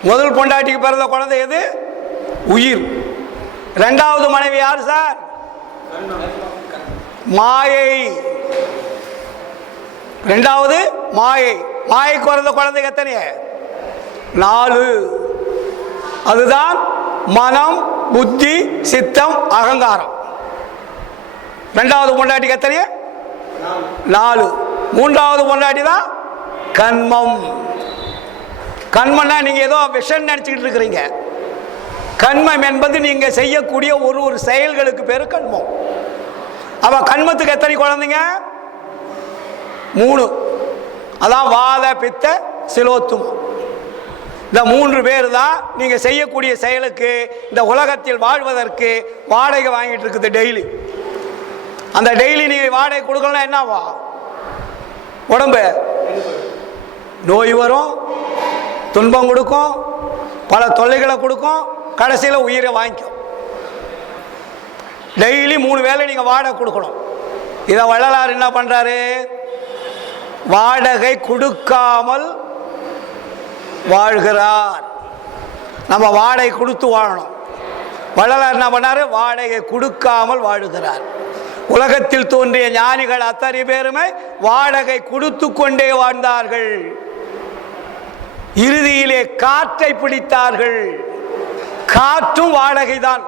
முதல் பொண்டாட்டிக்கு பிறந்த குழந்தை எது? உயிர். 2வது மனைவி யார் சார்? மாயை. 2வது மாயை. மாயைக்கு பிறந்த குழந்தை எத்தனை? 4. அதுதான் மனம், புத்தி, சித்தம், அகங்காரம். 2வது பொண்டாட்டிக்கு எத்தனை? 4. 3வது பொண்டாட்டி தான் கண்மம். கண்மம்னா நீங்க ஏதோ விஷம் நினைச்சுக்கிட்டு இருக்கிறீங்க. கண்மம் என்பது நீங்க செய்யக்கூடிய ஒரு செயல்களுக்கு பேரு கண்மம். அப்ப கண்மத்துக்கு எத்தனை குழந்தைங்க? 3. அதான் வாத பித்த சிலோத்துமம். இந்த 3 பேர் தான் நீங்க செய்யக்கூடிய செயலுக்கு, இந்த உலகத்தில் வாழ்வதற்கு வாடகை வாங்கிட்டு இருக்குது டெய்லி. அந்த டெய்லி நீங்க வாடகை கொடுக்கலாம், என்னவா? உடம்பு நோய் வரும், துன்பம் கொடுக்கும், பல தொல்லைகளை கொடுக்கும், கடைசியில் உயிரை வாங்கிக்கும். டெய்லி 3 வேளை நீங்க வாடகை கொடுக்கணும். இதை வள்ளலார் என்ன பண்றாரு? வாடகை கொடுக்காமல் வாழ்கிறார். நம்ம வாடகை கொடுத்து வாழணும். வள்ளலார் என்ன பண்ணாரு? வாடகை கொடுக்காமல் வாழுகிறார். உலகத்தில் தோன்றிய ஞானிகள் அத்தனை பேருமே வாடகை கொடுத்து கொண்டே வாழ்ந்தார்கள். இறுதியிலே காற்றை பிடித்தார்கள். காற்றும் வாடகை தான்.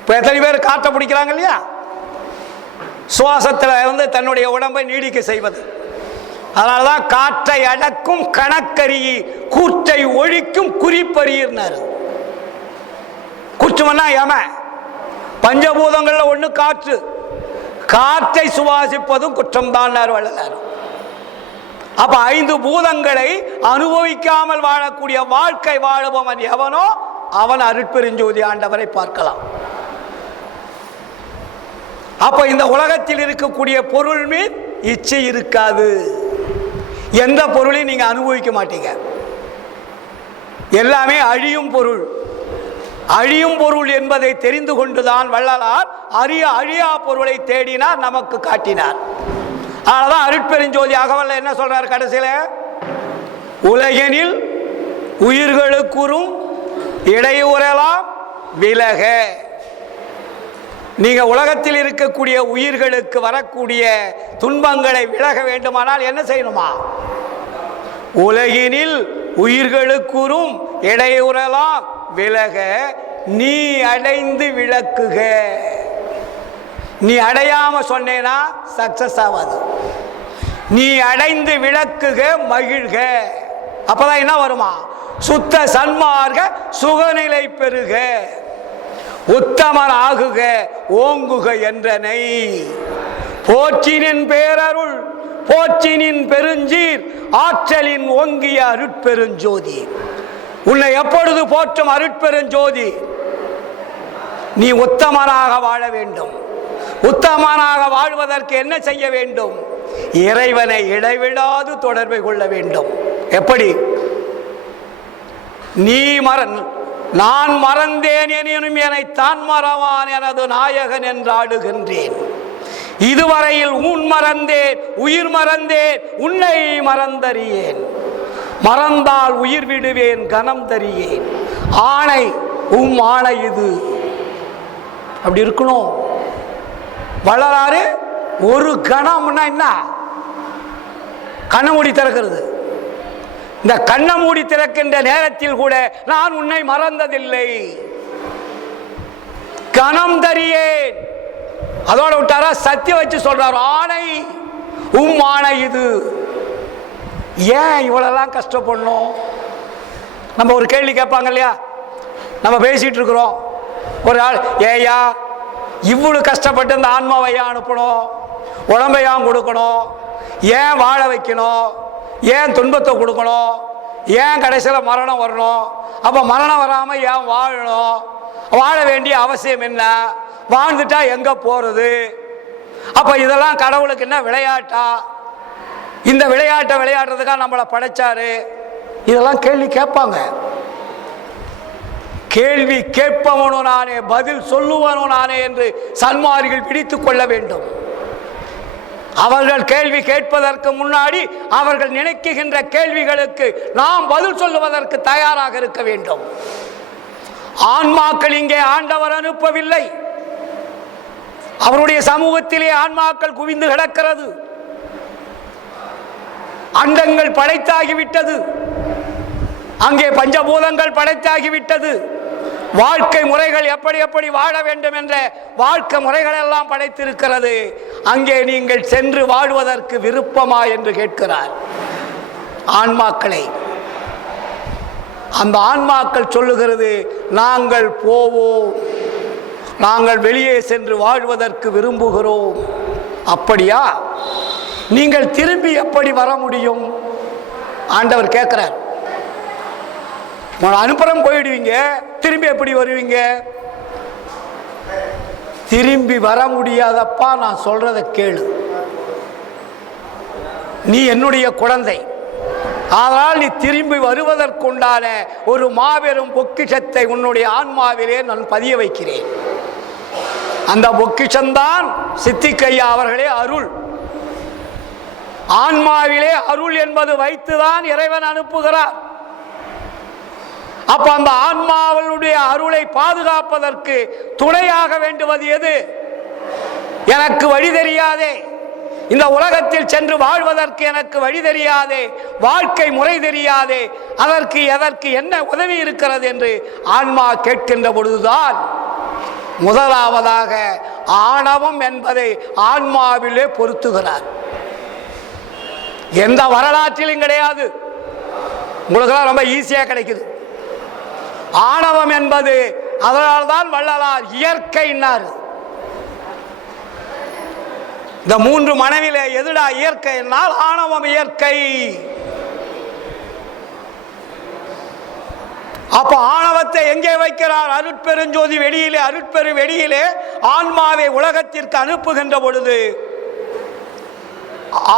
இப்ப எத்தனை பேர் காற்றை பிடிக்கிறாங்க இல்லையா? சுவாசத்தில் தன்னுடைய உடம்பை நீடிக்க செய்வது. அதனாலதான் காற்றை அடக்கும் கணக்கறியி, கூற்றை ஒழிக்கும் குறிப்பறியினார். குற்றம்னா யம. பஞ்சபூதங்கள்ல ஒண்ணு காற்று. காற்றை சுவாசிப்பதும் குற்றம் தான் வள்ளலார். அப்ப 5 பூதங்களை அனுபவிக்காமல் வாழக்கூடிய வாழ்க்கை வாழுபவன் எவனோ அவன் அருட்பெருஞ்சோதி ஆண்டவரை பார்க்கலாம். அப்ப இந்த உலகத்தில் இருக்கக்கூடிய பொருள் மீது இச்சை இருக்காது. எந்த பொருளையும் நீங்க அனுபவிக்க மாட்டீங்க. எல்லாமே அழியும் பொருள். அழியும் பொருள் என்பதை தெரிந்து கொண்டுதான் வள்ளலார் அழியா பொருளை தேடினார், நமக்கு காட்டினார். அதனால்தான் அருட்பெருஞ்சோதி அகவல்ல என்ன சொல்றார் கடைசியில? உலகினில் உயிர்களுக்குறும் இடையூறலாம் விலக. நீங்க உலகத்தில் இருக்கக்கூடிய உயிர்களுக்கு வரக்கூடிய துன்பங்களை விலக வேண்டுமானால் என்ன செய்யணுமா? உலகினில் உயிர்களுக்குறும் இடையூறலாம் விலக நீ அடைந்து விளக்குக. நீ அடையாம சொன்னேனா சக்சஸ் ஆகாது. நீ அடைந்து விளக்குக, மகிழ்க. அப்பதான் என்ன வருமா? சுத்த சன்மார்க்க சுகநிலை பெறுக, உத்தமர் ஆகுக, ஓங்குக என்றனை. போற்றினின் பேரருள் போற்றினின் பெருஞ்சீர் ஆற்றலின் ஓங்கிய அருட்பெருஞ்சோதி. உன்னை எப்பொழுது போற்றும் அருட்பெருஞ்சோதி. நீ உத்தமனாக வாழ வேண்டும். உத்தமனாக வாழ்வதற்கு என்ன செய்ய வேண்டும்? இறைவனை இடைவிடாது தொடர்பு கொள்ள வேண்டும். எப்படி? நான் மறந்தேன் எனினும் என்னை தான் மறவான் எனது நாயகன் என்று ஆடுகின்றேன். இதுவரையில் உன் மறந்தேன், உயிர் மறந்தேன், உன்னை மறந்தறியேன். மறந்தால் உயிர் விடுவேன், கனம் தரியேன். ஆணை ஆணை இது. அப்படி இருக்கணும். வள்ளலாறு ஒரு கணம்னா என்ன? கண்ணை மூடி திறக்கிறது. இந்த கண்ணை மூடி திறக்கின்ற நேரத்தில் கூட நான் உன்னை மறந்ததில்லை, கனம் தரியேன். அதோட விட்டாரா? சத்தியம் வச்சு சொல்றார். ஆணை ஆணை இது. ஏன் இவ்வளவுதான் கஷ்டப்படணும்? நம்ம ஒரு கேள்வி கேட்பாங்க இல்லையா, நம்ம பேசிட்டு இருக்கிறோம், ஒரு ஆள் ஏயா இவ்வளவு கஷ்டப்பட்டு இந்த ஆன்மாவை ஏன் அனுப்பணும், உடம்பையான் கொடுக்கணும், ஏன் வாழ வைக்கணும், ஏன் துன்பத்தை கொடுக்கணும், ஏன் கடைசியில் மரணம் வரணும், அப்போ மரணம் வராமல் ஏன் வாழணும், வாழ வேண்டிய அவசியம் என்ன, வாழ்ந்துட்டா எங்கே போகிறது, அப்போ இதெல்லாம் கடவுளுக்கு என்ன விளையாட்டா, இந்த விளையாட்டை விளையாடுறதுக்காக நம்மளை படைச்சாரு, இதெல்லாம் கேள்வி கேட்பாங்க. கேள்வி கேட்பவனோ நானே, பதில் சொல்லுவனோ நானே என்று சன்மார்க்கிகள் பிடித்துக் கொள்ள வேண்டும். அவர்கள் கேள்வி கேட்பதற்கு முன்னாடி அவர்கள் நினைக்கின்ற கேள்விகளுக்கு நாம் பதில் சொல்லுவதற்கு தயாராக இருக்க வேண்டும். ஆன்மாக்கள் இங்கே ஆண்டவர் அனுப்பவில்லை, அவருடைய சமூகத்திலே ஆன்மாக்கள் குவிந்து கிடக்கிறது. அண்டங்கள் படைத்தாகிவிட்டது, அங்கே பஞ்சபூதங்கள் படைத்தாகிவிட்டது. வாழ்க்கை முறைகள் எப்படி எப்படி வாழ வேண்டும் என்ற வாழ்க்கை முறைகள் எல்லாம் படைத்திருக்கிறது. அங்கே நீங்கள் சென்று வாழ்வதற்கு விருப்பமா என்று கேட்கிறார் ஆன்மாக்களை. அந்த ஆன்மாக்கள் சொல்லுகிறது, நாங்கள் போவோம், நாங்கள் வெளியே சென்று வாழ்வதற்கு விரும்புகிறோம். அப்படியா, நீங்கள் திரும்பி எப்படி வர முடியும்? ஆண்டவர் கேட்கிறார். அனுப்புறம் போயிடுவீங்க, திரும்பி எப்படி வருவீங்க? திரும்பி வர முடியாதப்பா, நான் சொல்றதை கேளு, நீ என்னுடைய குழந்தை, ஆனால் நீ திரும்பி வருவதற்குண்டான ஒரு மாபெரும் பொக்கிஷத்தை உன்னுடைய ஆன்மாவிலே நான் பதிய வைக்கிறேன். அந்த பொக்கிஷம்தான் சித்திக்கையா அவர்களே அருள். ஆன்மாவிலே அருள் என்பது வைத்துதான் இறைவன் அனுப்புகிறார். அப்ப அந்த ஆன்மாவுடைய அருளை பாதுகாப்பதற்கு துணையாக வேண்டுவது எது? எனக்கு வழி தெரியாதே, இந்த உலகத்தில் சென்று வாழ்வதற்கு எனக்கு வழி தெரியாதே, வாழ்க்கை முறை தெரியாதே, அதற்கு எதற்கு என்ன உதவி இருக்கிறது என்று ஆன்மா கேட்கின்ற பொழுதுதான் முதலாவதாக ஆணவம் என்பதை ஆன்மாவிலே பொருத்துகிறார். எந்த வரலாற்றிலும் கிடையாது, உங்களுக்கெல்லாம் ரொம்ப ஈஸியா கிடைக்குது. ஆணவம் என்பது அதனால்தான் வள்ளலார் இயற்கைன்னார். இந்த மூன்று மனைவிலே எதுடா இயற்கை என்னால் ஆணவம் இயற்கை. அப்ப ஆணவத்தை எங்கே வைக்கிறார்? அருட்பெருஞ்சோதி வெளியிலே, அருட்பெரு வெளியிலே ஆன்மாவை உலகத்திற்கு அனுப்புகின்ற பொழுது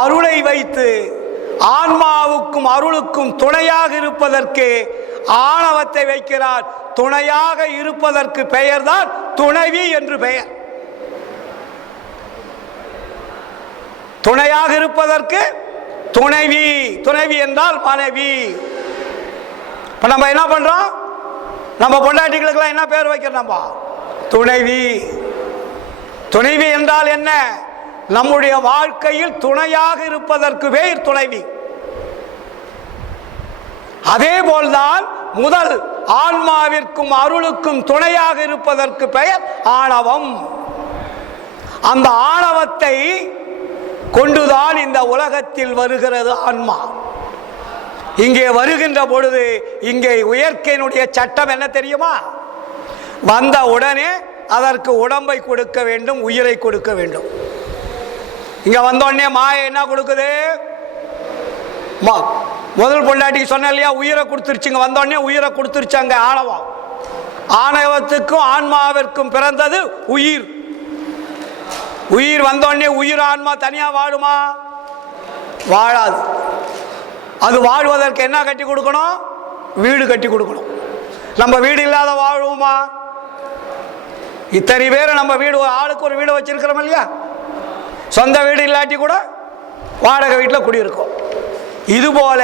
அருளை வைத்து ஆன்மாவுக்கும் அருளுக்கும் துணையாக இருப்பதற்கு ஆணவத்தை வைக்கிறார். துணையாக இருப்பதற்கு பெயர்தான் துணைவி என்று பெயர். துணையாக இருப்பதற்கு துணைவி, துணைவி என்றால் மனைவி. இப்ப நம்ம என்ன பண்றோம்? நம்ம பொண்டாட்டிகளுக்கெல்லாம் என்ன பேர் வைக்கிறோம்? நம்ம துணைவி. துணைவி என்றால் என்ன? நம்முடைய வாழ்க்கையில் துணையாக இருப்பதற்கு பெயர் துணைவி. அதே போல்தான் முதல் ஆன்மாவிற்கும் அருளுக்கும் துணையாக இருப்பதற்கு பெயர் ஆணவம். அந்த ஆணவத்தை கொண்டுதான் இந்த உலகத்தில் வருகிறது ஆன்மா. இங்கே வருகின்ற பொழுது இங்கே இயற்கையினுடைய சட்டம் என்ன தெரியுமா? வந்த உடனே அதற்கு உடம்பை கொடுக்க வேண்டும், உயிரை கொடுக்க வேண்டும். இங்க வந்தோடனே மாயை என்ன கொடுக்குது? முதல் பொண்டாட்டிக்கு சொன்ன இல்லையா, உயிரை கொடுத்துருச்சுங்க. வந்தோடனே உயிரை கொடுத்துருச்சாங்க ஆணவம். ஆணவத்துக்கும் ஆன்மாவிற்கும் பிறந்தது உயிர். உயிர் வந்தோடனே உயிர் ஆன்மா தனியா வாழுமா? வாழாது. அது வாழ்வதற்கு என்ன கட்டி கொடுக்கணும்? வீடு கட்டி கொடுக்கணும். நம்ம வீடு இல்லாத வாழுவோமா? இத்தனை பேர் நம்ம வீடு, ஆளுக்கு ஒரு வீடு வச்சிருக்கிறோம் இல்லையா? சொந்த வீடு இல்லாட்டி கூட வாடகை வீட்டில் குடியிருக்கோம். இதுபோல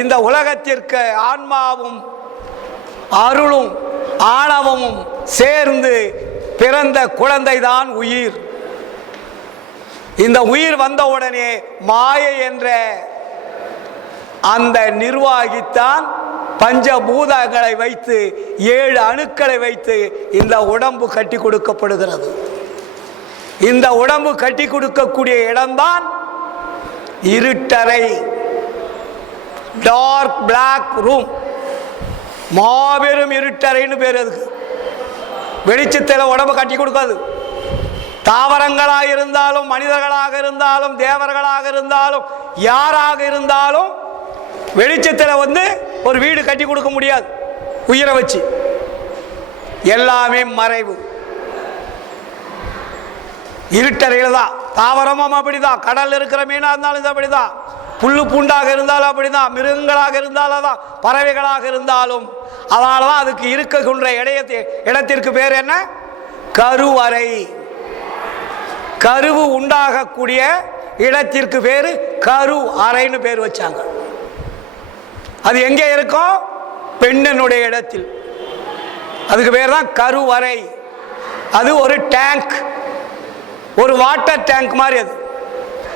இந்த உலகத்திற்கு ஆன்மாவும் அருளும் ஆணவமும் சேர்ந்து பிறந்த குழந்தை தான் உயிர். இந்த உயிர் வந்தவுடனே மாயை என்ற அந்த நிர்வாகித்தான் பஞ்சபூதங்களை வைத்து 7 அணுக்களை வைத்து இந்த உடம்பு கட்டி கொடுக்கப்படுகிறது. இந்த உடம்பு கட்டி கொடுக்கக்கூடிய இடம்தான் இருட்டறை, டார்க் பிளாக் ரூம். மாபெரும் இருட்டறைன்னு பேர். அதுக்கு வெளிச்சத்தில் உடம்பு கட்டி கொடுக்காது. தாவரங்களாக இருந்தாலும் மனிதர்களாக இருந்தாலும் தேவர்களாக இருந்தாலும் யாராக இருந்தாலும் வெளிச்சத்தில் ஒரு வீடு கட்டி கொடுக்க முடியாது உயிரை வச்சு. எல்லாமே மறைவு. இருட்டறையில் தான். தாவரமும் அப்படிதான், கடல் இருக்கிற மீனாக இருந்தாலும் அப்படிதான், புல்லு பூண்டாக இருந்தாலும் அப்படிதான், மிருகங்களாக இருந்தாலும் தான், பறவைகளாக இருந்தாலும். அதனால தான் அதுக்கு இருக்கின்ற இடத்திற்கு பேர் என்ன? கருவறை. கருவு உண்டாகக்கூடிய இடத்திற்கு பேரு கரு அறைன்னு பேர் வச்சாங்க. அது எங்கே இருக்கும்? பெண்ணினுடைய இடத்தில். அதுக்கு பேர் தான் கருவறை. அது ஒரு டேங்க், ஒரு வாட்டர் டேங்க் மாதிரி. அது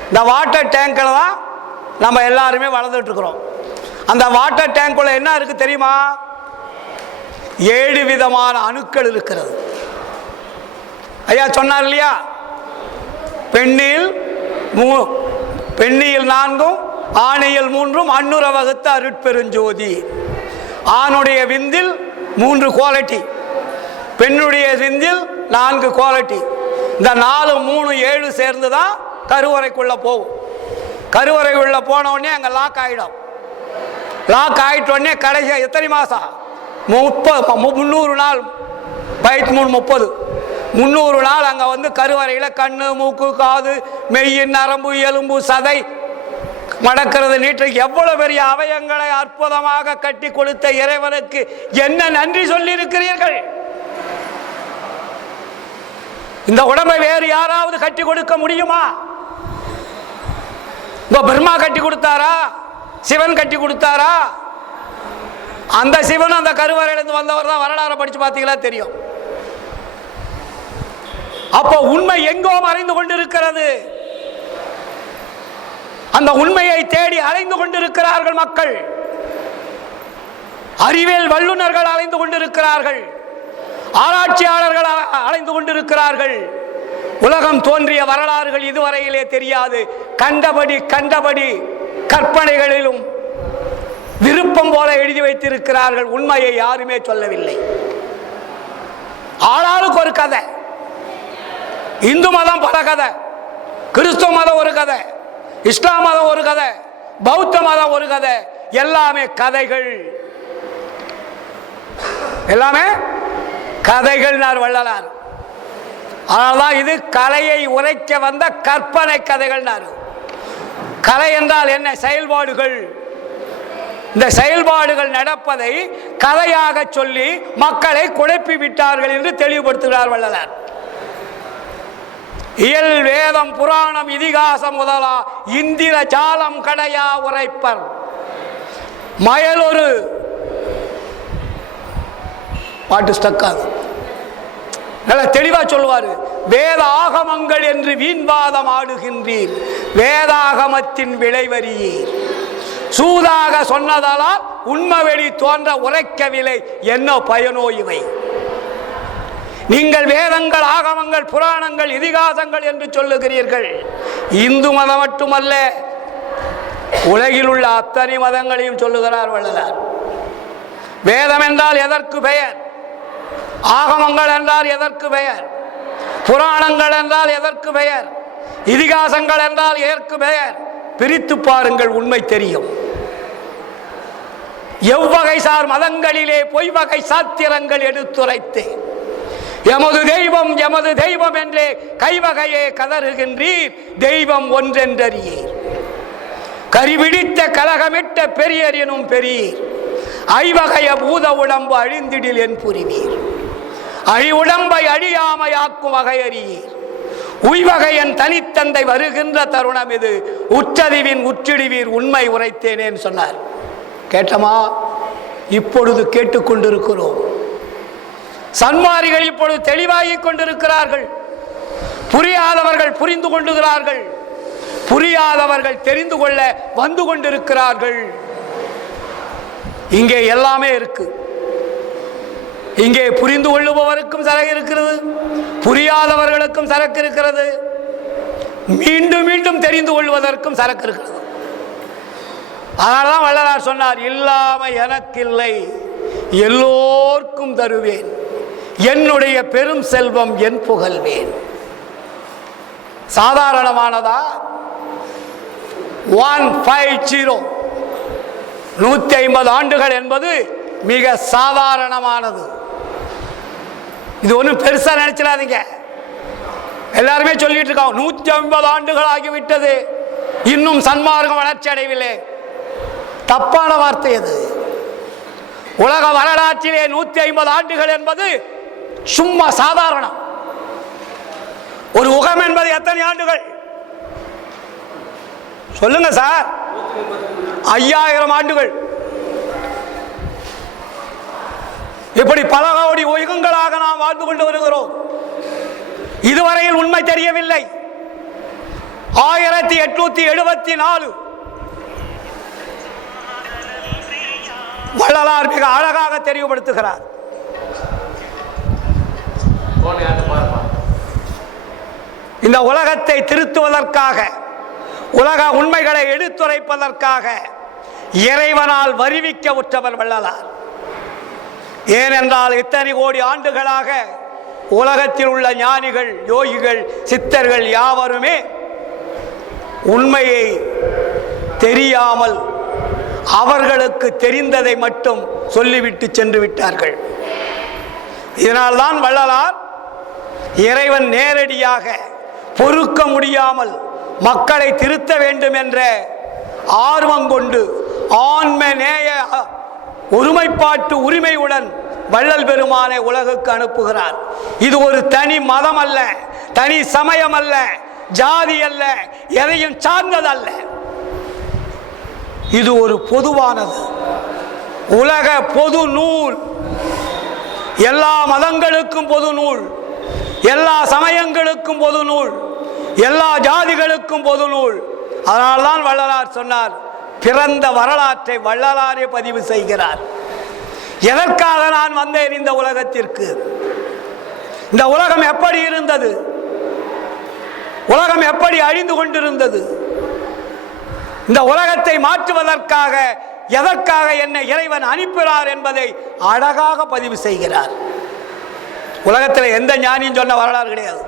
இந்த வாட்டர் டேங்கில் தான் நம்ம எல்லாருமே வளர்ந்துட்டு இருக்கிறோம். அந்த வாட்டர் டேங்க்குள்ள என்ன இருக்கு தெரியுமா? 7 விதமான அணுக்கள் இருக்கிறது. ஐயா சொன்னார் இல்லையா? பெண்ணில் 4 ஆணையில் 3 அன்னுர வகுத்த அருட்பெருஞ்சோதி. ஆணுடைய விந்தில் 3 குவாலிட்டி, பெண்ணுடைய விந்தில் 4 குவாலிட்டி. இந்த 4, 3, 7 சேர்ந்து தான் கருவறைக்குள்ள போகும். கருவறைக்குள்ள போன உடனே அங்கே லாக் ஆகிடும். லாக் ஆகிட்ட உடனே கடைசி எத்தனை மாதம்? 300 நாள். 30 300 நாள் அங்கே கருவறையில் கண்ணு, மூக்கு, காது, மெய், நரம்பு, எலும்பு, சதை, மடக்கிறது, நீட்டு, எவ்வளவு பெரிய அவயங்களை அற்புதமாக கட்டி கொடுத்த இறைவனுக்கு என்ன நன்றி சொல்லி இருக்கிறீர்கள்? இந்த உடம்பை வேறு யாராவது கட்டி கொடுக்க முடியுமா? பிரம்மா கட்டி கொடுத்தாரா? சிவன் கட்டி கொடுத்தாரா? அந்த சிவன் அந்த கருவறையிலிருந்து வந்தவர் தான். வரலாறு படிச்சு பார்த்தீங்களா தெரியும். அப்போ உண்மை எங்கோ மறைந்து கொண்டிருக்கிறது. அந்த உண்மையை தேடி அலைந்து கொண்டிருக்கிறார்கள் மக்கள். அறிவியல் வல்லுநர்கள் அலைந்து கொண்டிருக்கிறார்கள். ஆராய்ச்சியாளர்கள் அலைந்து கொண்டிருக்கிறார்கள். உலகம் தோன்றிய வரலாறுகள் இதுவரையிலே தெரியாது. கண்டபடி கற்பனைகளிலும் விருப்பம் போல எழுதி வைத்திருக்கிறார்கள். உண்மையை யாருமே சொல்லவில்லை. ஆளாளுக்கு ஒரு கதை. இந்து மதம் பல கதை, கிறிஸ்துவ மதம் ஒரு கதை, இஸ்லாம் மதம் ஒரு கதை, பௌத்த மதம் ஒரு கதை. எல்லாமே கதைகள். எல்லாமே கதைகள் வள்ளலார். அதனால்தான் இது கலையை உரைக்க வந்த கற்பனை கதைகள். கலை என்றால் என்ன? செயல்பாடுகள். இந்த செயல்பாடுகள் நடப்பதை கதையாக சொல்லி மக்களை குழப்பி விட்டார்கள் என்று தெளிவுபடுத்துகிறார் வள்ளலார். இயல் வேதம் புராணம் இதிகாசம் முதலா இந்திர ஜாலம் கடையா உரைப்பர். மயல் ஒரு பாட்டு ஸ்டக்காது. நல்ல தெளிவா சொல்லுவாரு. வேத ஆகமங்கள் என்று வீண்வாதம் ஆடுகின்றீர், வேதாகமத்தின் விளைவறியீர். சூதாக சொன்னதால் உண்மை வெளி தோன்ற உரைக்கவில்லை, என்ன பயனோ இவை? நீங்கள் வேதங்கள், ஆகமங்கள், புராணங்கள், இதிகாசங்கள் என்று சொல்லுகிறீர்கள். இந்து மதம் மட்டுமல்ல, உலகில் உள்ள அத்தனை மதங்களையும் சொல்லுகிறார் வள்ளலார். வேதம் என்றால் எதற்கு பெயர்? ஆகமங்கள் என்றால் எதற்கு பெயர்? புராணங்கள் என்றால் எதற்கு பெயர்? இதிகாசங்கள் என்றால் எதற்கு பெயர்? பிரித்து பாருங்கள், உண்மை தெரியும். எவ்வகை சார் மதங்களிலே பொய்வகை சாத்திரங்கள் எடுத்துரைத்து எமது தெய்வம் எமது தெய்வம் என்றே கைவகையே கதறுகின்றீர், தெய்வம் ஒன்றென்றறியீர். கரிபிடித்த கலகமிட்ட பெரியர் எனும் பெரியர், ஐவகைய பூத உடம்பு அழிந்திடில் என் புரிவீர். அழி உடம்பை அழியாமையாக்கும் வகையறியீர். உய்வகையன் தனித்தந்தை வருகின்ற தருணம் இது, உற்றறிவின் உற்றிடுவீர், உண்மை உரைத்தேனேன்னு சொன்னார். கேட்டமா? இப்பொழுது கேட்டுக்கொண்டிருக்கிறோம். சன்மாரிகள் இப்பொழுது தெளிவாகிக் கொண்டிருக்கிறார்கள். புரியாதவர்கள் புரிந்து கொண்டுகிறார்கள், புரியாதவர்கள் தெரிந்து கொள்ள வந்து கொண்டிருக்கிறார்கள். இங்கே எல்லாமே இருக்கு. இங்கே புரிந்து கொள்ளுபவருக்கும் சரக்கு இருக்கிறது, புரியாதவர்களுக்கும் சரக்கு இருக்கிறது, மீண்டும் மீண்டும் தெரிந்து கொள்வதற்கும் சரக்கு இருக்கிறது. அதனால்தான் வள்ளலார் சொன்னார், இல்லாம எனக்கு இல்லை, எல்லோர்க்கும் தருவேன், என்னுடைய பெரும் செல்வம் என் புகழ்வேன். சாதாரணமானதா? 150 150 ஆண்டுகள் என்பது மிக சாதாரணமானது. இது ஒன்றும் பெருசா நினைச்சிடாதீங்க. எல்லாருமே சொல்லிட்டு இருக்கோம் 150 ஆண்டுகள் ஆகிவிட்டது, இன்னும் சன்மார்க்கம் வளர்ச்சி அடையவில்லை. தப்பான வார்த்தை அது. உலக வரலாற்றிலே 150 ஆண்டுகள் என்பது சும்மா சாதாரணம். ஒரு யுகம் என்பது எத்தனை ஆண்டுகள் சொல்லுங்க சார்? 5000 ஆண்டுகள். இப்படி பல கோடி யுகங்களாக நாம் வாழ்ந்து கொண்டு வருகிறோம். இதுவரையில் உண்மை தெரியவில்லை. 1874 வள்ளலார் மிக அழகாக தெளிவுபடுத்துகிறார். இந்த உலகத்தை திருத்துவதற்காக, உலக உண்மைகளை எடுத்துரைப்பதற்காக இறைவனால் வருவிக்க உற்றவர் வள்ளலார். ஏனென்றால் இத்தனை கோடி ஆண்டுகளாக உலகத்தில் உள்ள ஞானிகள், யோகிகள், சித்தர்கள் யாவருமே உண்மையை தெரியாமல் அவர்களுக்கு தெரிந்ததை மட்டும் சொல்லிவிட்டு சென்று விட்டார்கள். இதனால்தான் வள்ளலார் இறைவன் நேரடியாக பொறுக்க முடியாமல் மக்களை திருத்த வேண்டும் என்ற ஆர்வம் கொண்டு ஆன்ம நேய ஒருமைப்பாட்டு உரிமையுடன் வள்ளல் பெருமானை உலகுக்கு அனுப்புகிறார். இது ஒரு தனி மதம் அல்ல, தனி சமயம் அல்ல, ஜாதி அல்ல, எதையும் சார்ந்ததல்ல. இது ஒரு பொதுவானது, உலக பொது நூல். எல்லா மதங்களுக்கும் பொது நூல், எல்லா சமயங்களுக்கும் பொது நூல், எல்லா ஜாதிகளுக்கும் பொது நூல். அதனால்தான் வள்ளலார் சொன்னார், பிறந்த வரலாற்றை வள்ளலாரே பதிவு செய்கிறார். எதற்காக நான் வந்தேன் இந்த உலகத்திற்கு? இந்த உலகம் எப்படி இருந்தது? உலகம் எப்படி அழிந்து கொண்டிருந்தது? இந்த உலகத்தை மாற்றுவதற்காக எதற்காக என்னை இறைவன் அனுப்பினார் என்பதை அழகாக பதிவு செய்கிறார். உலகத்தில் எந்த ஞானியும் சொன்ன வரலாறு கிடையாது.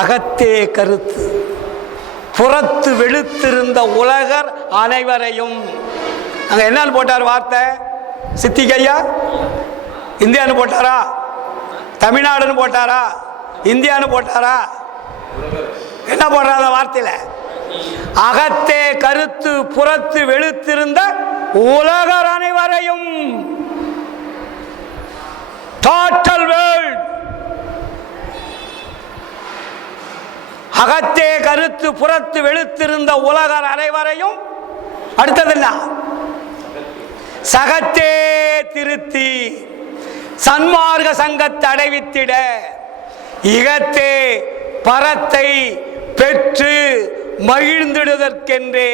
அகத்தே கருத்து, புறத்து வெளுத்திருந்த உலகர் அனைவரையும். அங்க என்னன்னு போட்டார் வார்த்தை? சித்திகையா இந்தியான்னு போட்டாரா? தமிழ்நாடுன்னு போட்டாரா? இந்தியான்னு போட்டாரா? என்ன போடுற அந்த வார்த்தையில? அகத்தே கருத்து, புறத்து வெளுத்திருந்த உலகர் அனைவரையும். Total world. அகத்தே கருத்து, புறத்து வெளுத்திருந்த உலகர் அனைவரையும். அடுத்தது என்ன? சகத்தே திருத்தி சன்மார்க்க சங்கத்தை அடைவித்திட இகத்தே பரத்தை பெற்று மகிழ்ந்திடுவதற்கென்றே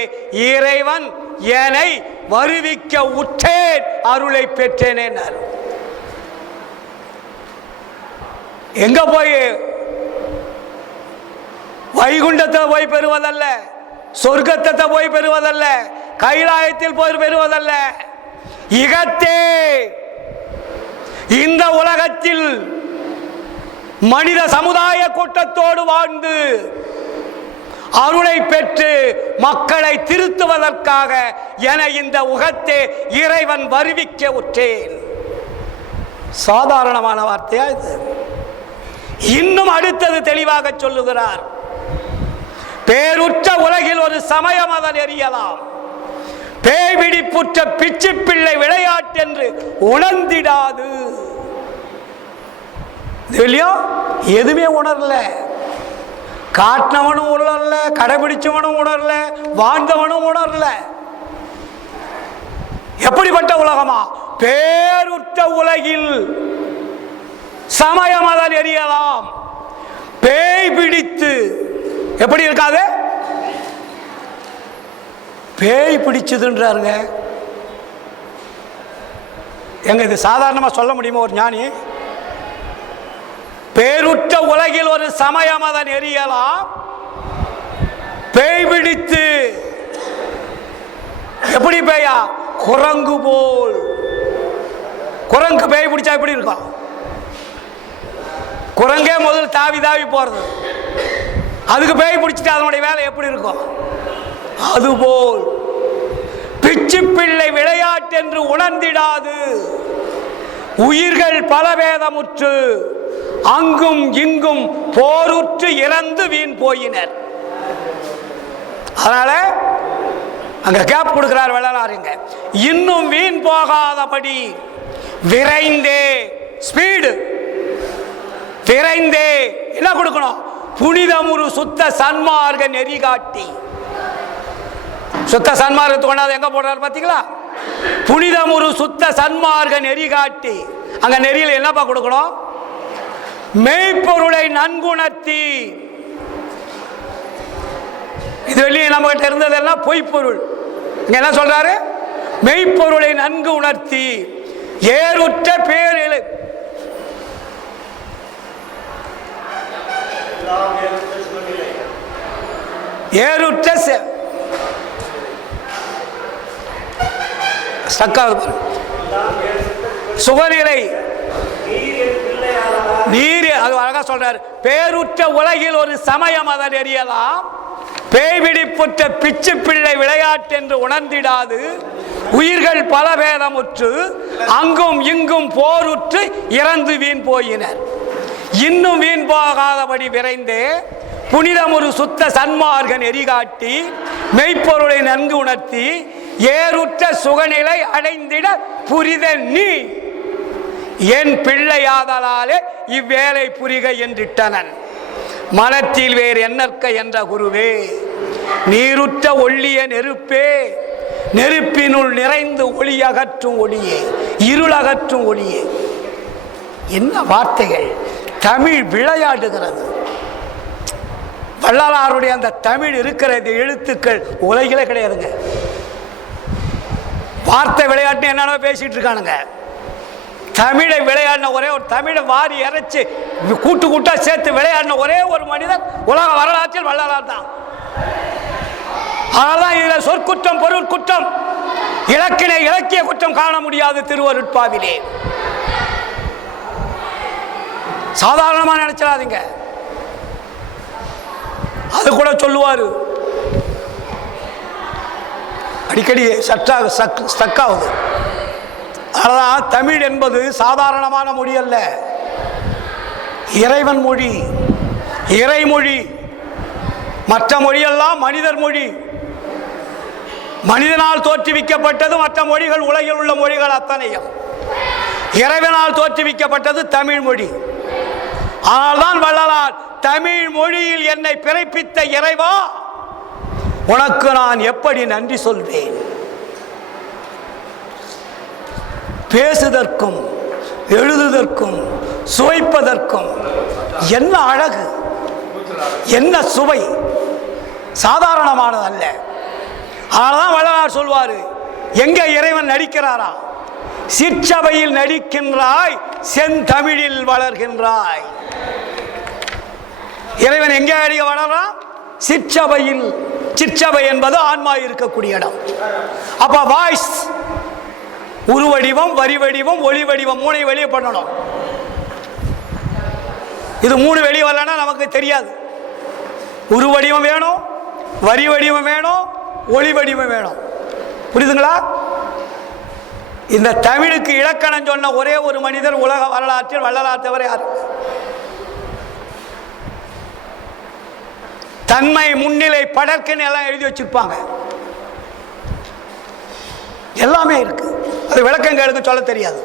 இறைவன் என்னை வருவிக்க உற்றேன், அருளை பெற்றேன். எங்க போய்? வைகுண்டத்தை போய் பெறுவதல்ல, சொர்க்கத்தை போய் பெறுவதல்ல, கைலாயத்தில் போய் பெறுவதல்ல. இகத்தே இந்த உலகத்தில் மனித சமுதாய கூட்டத்தோடு வாழ்ந்து அருளை பெற்று மக்களை திருத்துவதற்காக என இந்த உகத்தே இறைவன் வருவிக்க உற்றேன். சாதாரணமான வார்த்தையா இது? இன்னும் அடுத்தது தெளிவாக சொல்லுகிறார். பேருற்ற உலகில் ஒரு சமயம் அதன் எரியலாம், பேய்பிடிப்புற்ற பிச்சு பிள்ளை விளையாட்டு என்று உணர்ந்திடாது. எதுவுமே உணரல, காட்டினவனும் உணரல, கடைபிடிச்சவனும் உணரல, வாழ்ந்தவனும் உணரல. எப்படிப்பட்ட உலகமா? பேருற்ற உலகில் சமயம் அதன் எரியலாம், பேய் பிடித்து. எப்படி இருக்காது? பேய் பிடிச்சதுன்றாருங்க. எங்க இது சாதாரணமா சொல்ல முடியுமா ஒரு ஞானி? பேருற்ற உலகில் ஒரு சமயம் அதன் எரியலாம், பேய் பிடித்து. எப்படி பேயா? குரங்கு போல். குரங்கு பேய் பிடிச்சா எப்படி இருக்கும்? குரங்கே முதல் தாவி தாவி போறது, அதுக்கு பேய் பிடிச்சிட்டு அதனுடைய வேலை எப்படி இருக்கும்? அதுபோல் பிச்சு பிள்ளை விளையாட்டு என்று உணர்ந்திடாது உயிர்கள் பலவேதமுற்று அங்கும் இங்கும் போருற்று இறந்து வீண் போயினர். அதனால அங்க கேப் கொடுக்கிறார் வள்ளலாருங்க. இன்னும் வீண் போகாதபடி விரைந்தே, ஸ்பீடு விரைந்தே என்ன கொடுக்கணும்? புனிதமுறு சுத்த சன்மார்க்க நெறி காட்டி. சுத்த சன்மார்க்கத்தை கொண்டாது எங்க போடுறாரு பாத்தீங்களா? புனிதமுறு சுத்த சன்மார்க்க நெறி காட்டி. அங்க நெறியில் என்னப்பா கொடுக்கணும்? மெய்ப்பொருளை நன்குணர்த்தி. இது வெளியே நம்ம கிட்ட இருந்ததெல்லாம் பொய்ப்பொருள். இங்க என்ன சொல்றாரு? மெய்ப்பொருளை நன்கு உணர்த்தி ஏறுற்ற பேரில் ஏறுற்ற சுகநிலை நீர், அது அழகா சொல்றாரு. பேருற்ற உலகில் ஒரு சமயம் அதன் எரியலாம், பேய்பிடிப்புற்ற பிச்சு பிள்ளை விளையாட்டு என்று உணர்ந்திடாது உயிர்கள் பலபேதமுற்று அங்கும் இங்கும் போருற்று இறந்து வீண் போயினர். இன்னும் வீண் போகாதபடி விரைந்தே புனிதமுறு சுத்த சன்மார்க்க நெறி காட்டி மெய்ப்பொருளை நன்கு உணர்த்தி ஏறுற்ற சுகநிலை அடைந்திட புரித நீ என் பிள்ளையாதலாலே இவ்வேளை புரிக என்றிட்டனன். மனத்தில் வேறு என்னற்க என்ற குருவே, நீருற்ற ஒள்ளிய நெருப்பே, நெருப்பினுள் நிறைந்து ஒளி அகற்றும் ஒளியே, இருள் அகற்றும் ஒளியே. என்ன வார்த்தைகள்! தமிழ் விளையாடுகிறது. வள்ளலாருடைய அந்த தமிழ் இருக்கிறது எழுத்துக்கள் உலகிலே கிடையாதுங்க. வார்த்தை விளையாட்டு என்னென்ன பேசிட்டு இருக்கானுங்க. தமிழை விளையாடின ஒரே ஒரு, தமிழை வாரி இறைச்சி கூட்டு கூட்டா சேர்த்து விளையாடின ஒரே ஒரு மனிதன் உலக வரலாற்றில் வள்ளலார் தான். அதனால்தான் இதில் சொற்குற்றம், பொருள் குற்றம், இலக்கிய குற்றம் காண முடியாது திருவருட்பாவிலே. சாதாரணமா நினைச்சிடாதீங்க. அது கூட சொல்லுவாரு, அடிக்கடி ஸ்டக் ஆகுது. அதனால்தான் தமிழ் என்பது சாதாரணமான மொழி அல்ல, இறைவன் மொழி, இறைமொழி. மற்ற மொழியெல்லாம் மனிதர் மொழி, மனிதனால் தோற்றுவிக்கப்பட்டது. மற்ற மொழிகள் உலகில் உள்ள மொழிகள் அத்தனையும் இறைவனால் தோற்றுவிக்கப்பட்டது தமிழ் மொழி. ஆனால்தான் வள்ளலார் தமிழ் மொழியில் என்னை பிறப்பித்த இறைவா உனக்கு நான் எப்படி நன்றி சொல்வேன். பேசுதற்கும் எழுதுதற்கும் சுவைப்பதற்கும் என்ன அழகு, என்ன சுவை! சாதாரணமானது அல்ல. அதனால்தான் வள்ளலார் சொல்வாரு, எங்க இறைவன் நடிக்கிறாரா? சிற்சபையில் நடிக்கின்றாய், செந்தமிழில் வளர்கின்றாய். இறைவன் எங்கே அடிக்க வளர்றான்? சிற்சபையில். சிற்சபை என்பது ஆன்மா இருக்கக்கூடிய இடம். அப்ப வாய்ஸ், உருவடிவம், வரி வடிவம், ஒளி வடிவம், மூணை வெளியே பண்ணணும். இது மூணு வெளியே வரலன்னா நமக்கு தெரியாது. உருவடிவம் வேணும், வரி வடிவம் வேணும், ஒளி வடிவம் வேணும். புரியுதுங்களா? இந்த தமிழுக்கு இலக்கணம் சொன்ன ஒரே ஒரு மனிதர் உலக வரலாற்றில் வள்ளலார் தவிர யார்? தன்மை, முன்னிலை, படற்குன்னு எல்லாம் எழுதி வச்சிருப்பாங்க. எல்லாமே இருக்கு. அது விளக்கங்களுக்கு சொல்ல தெரியாது.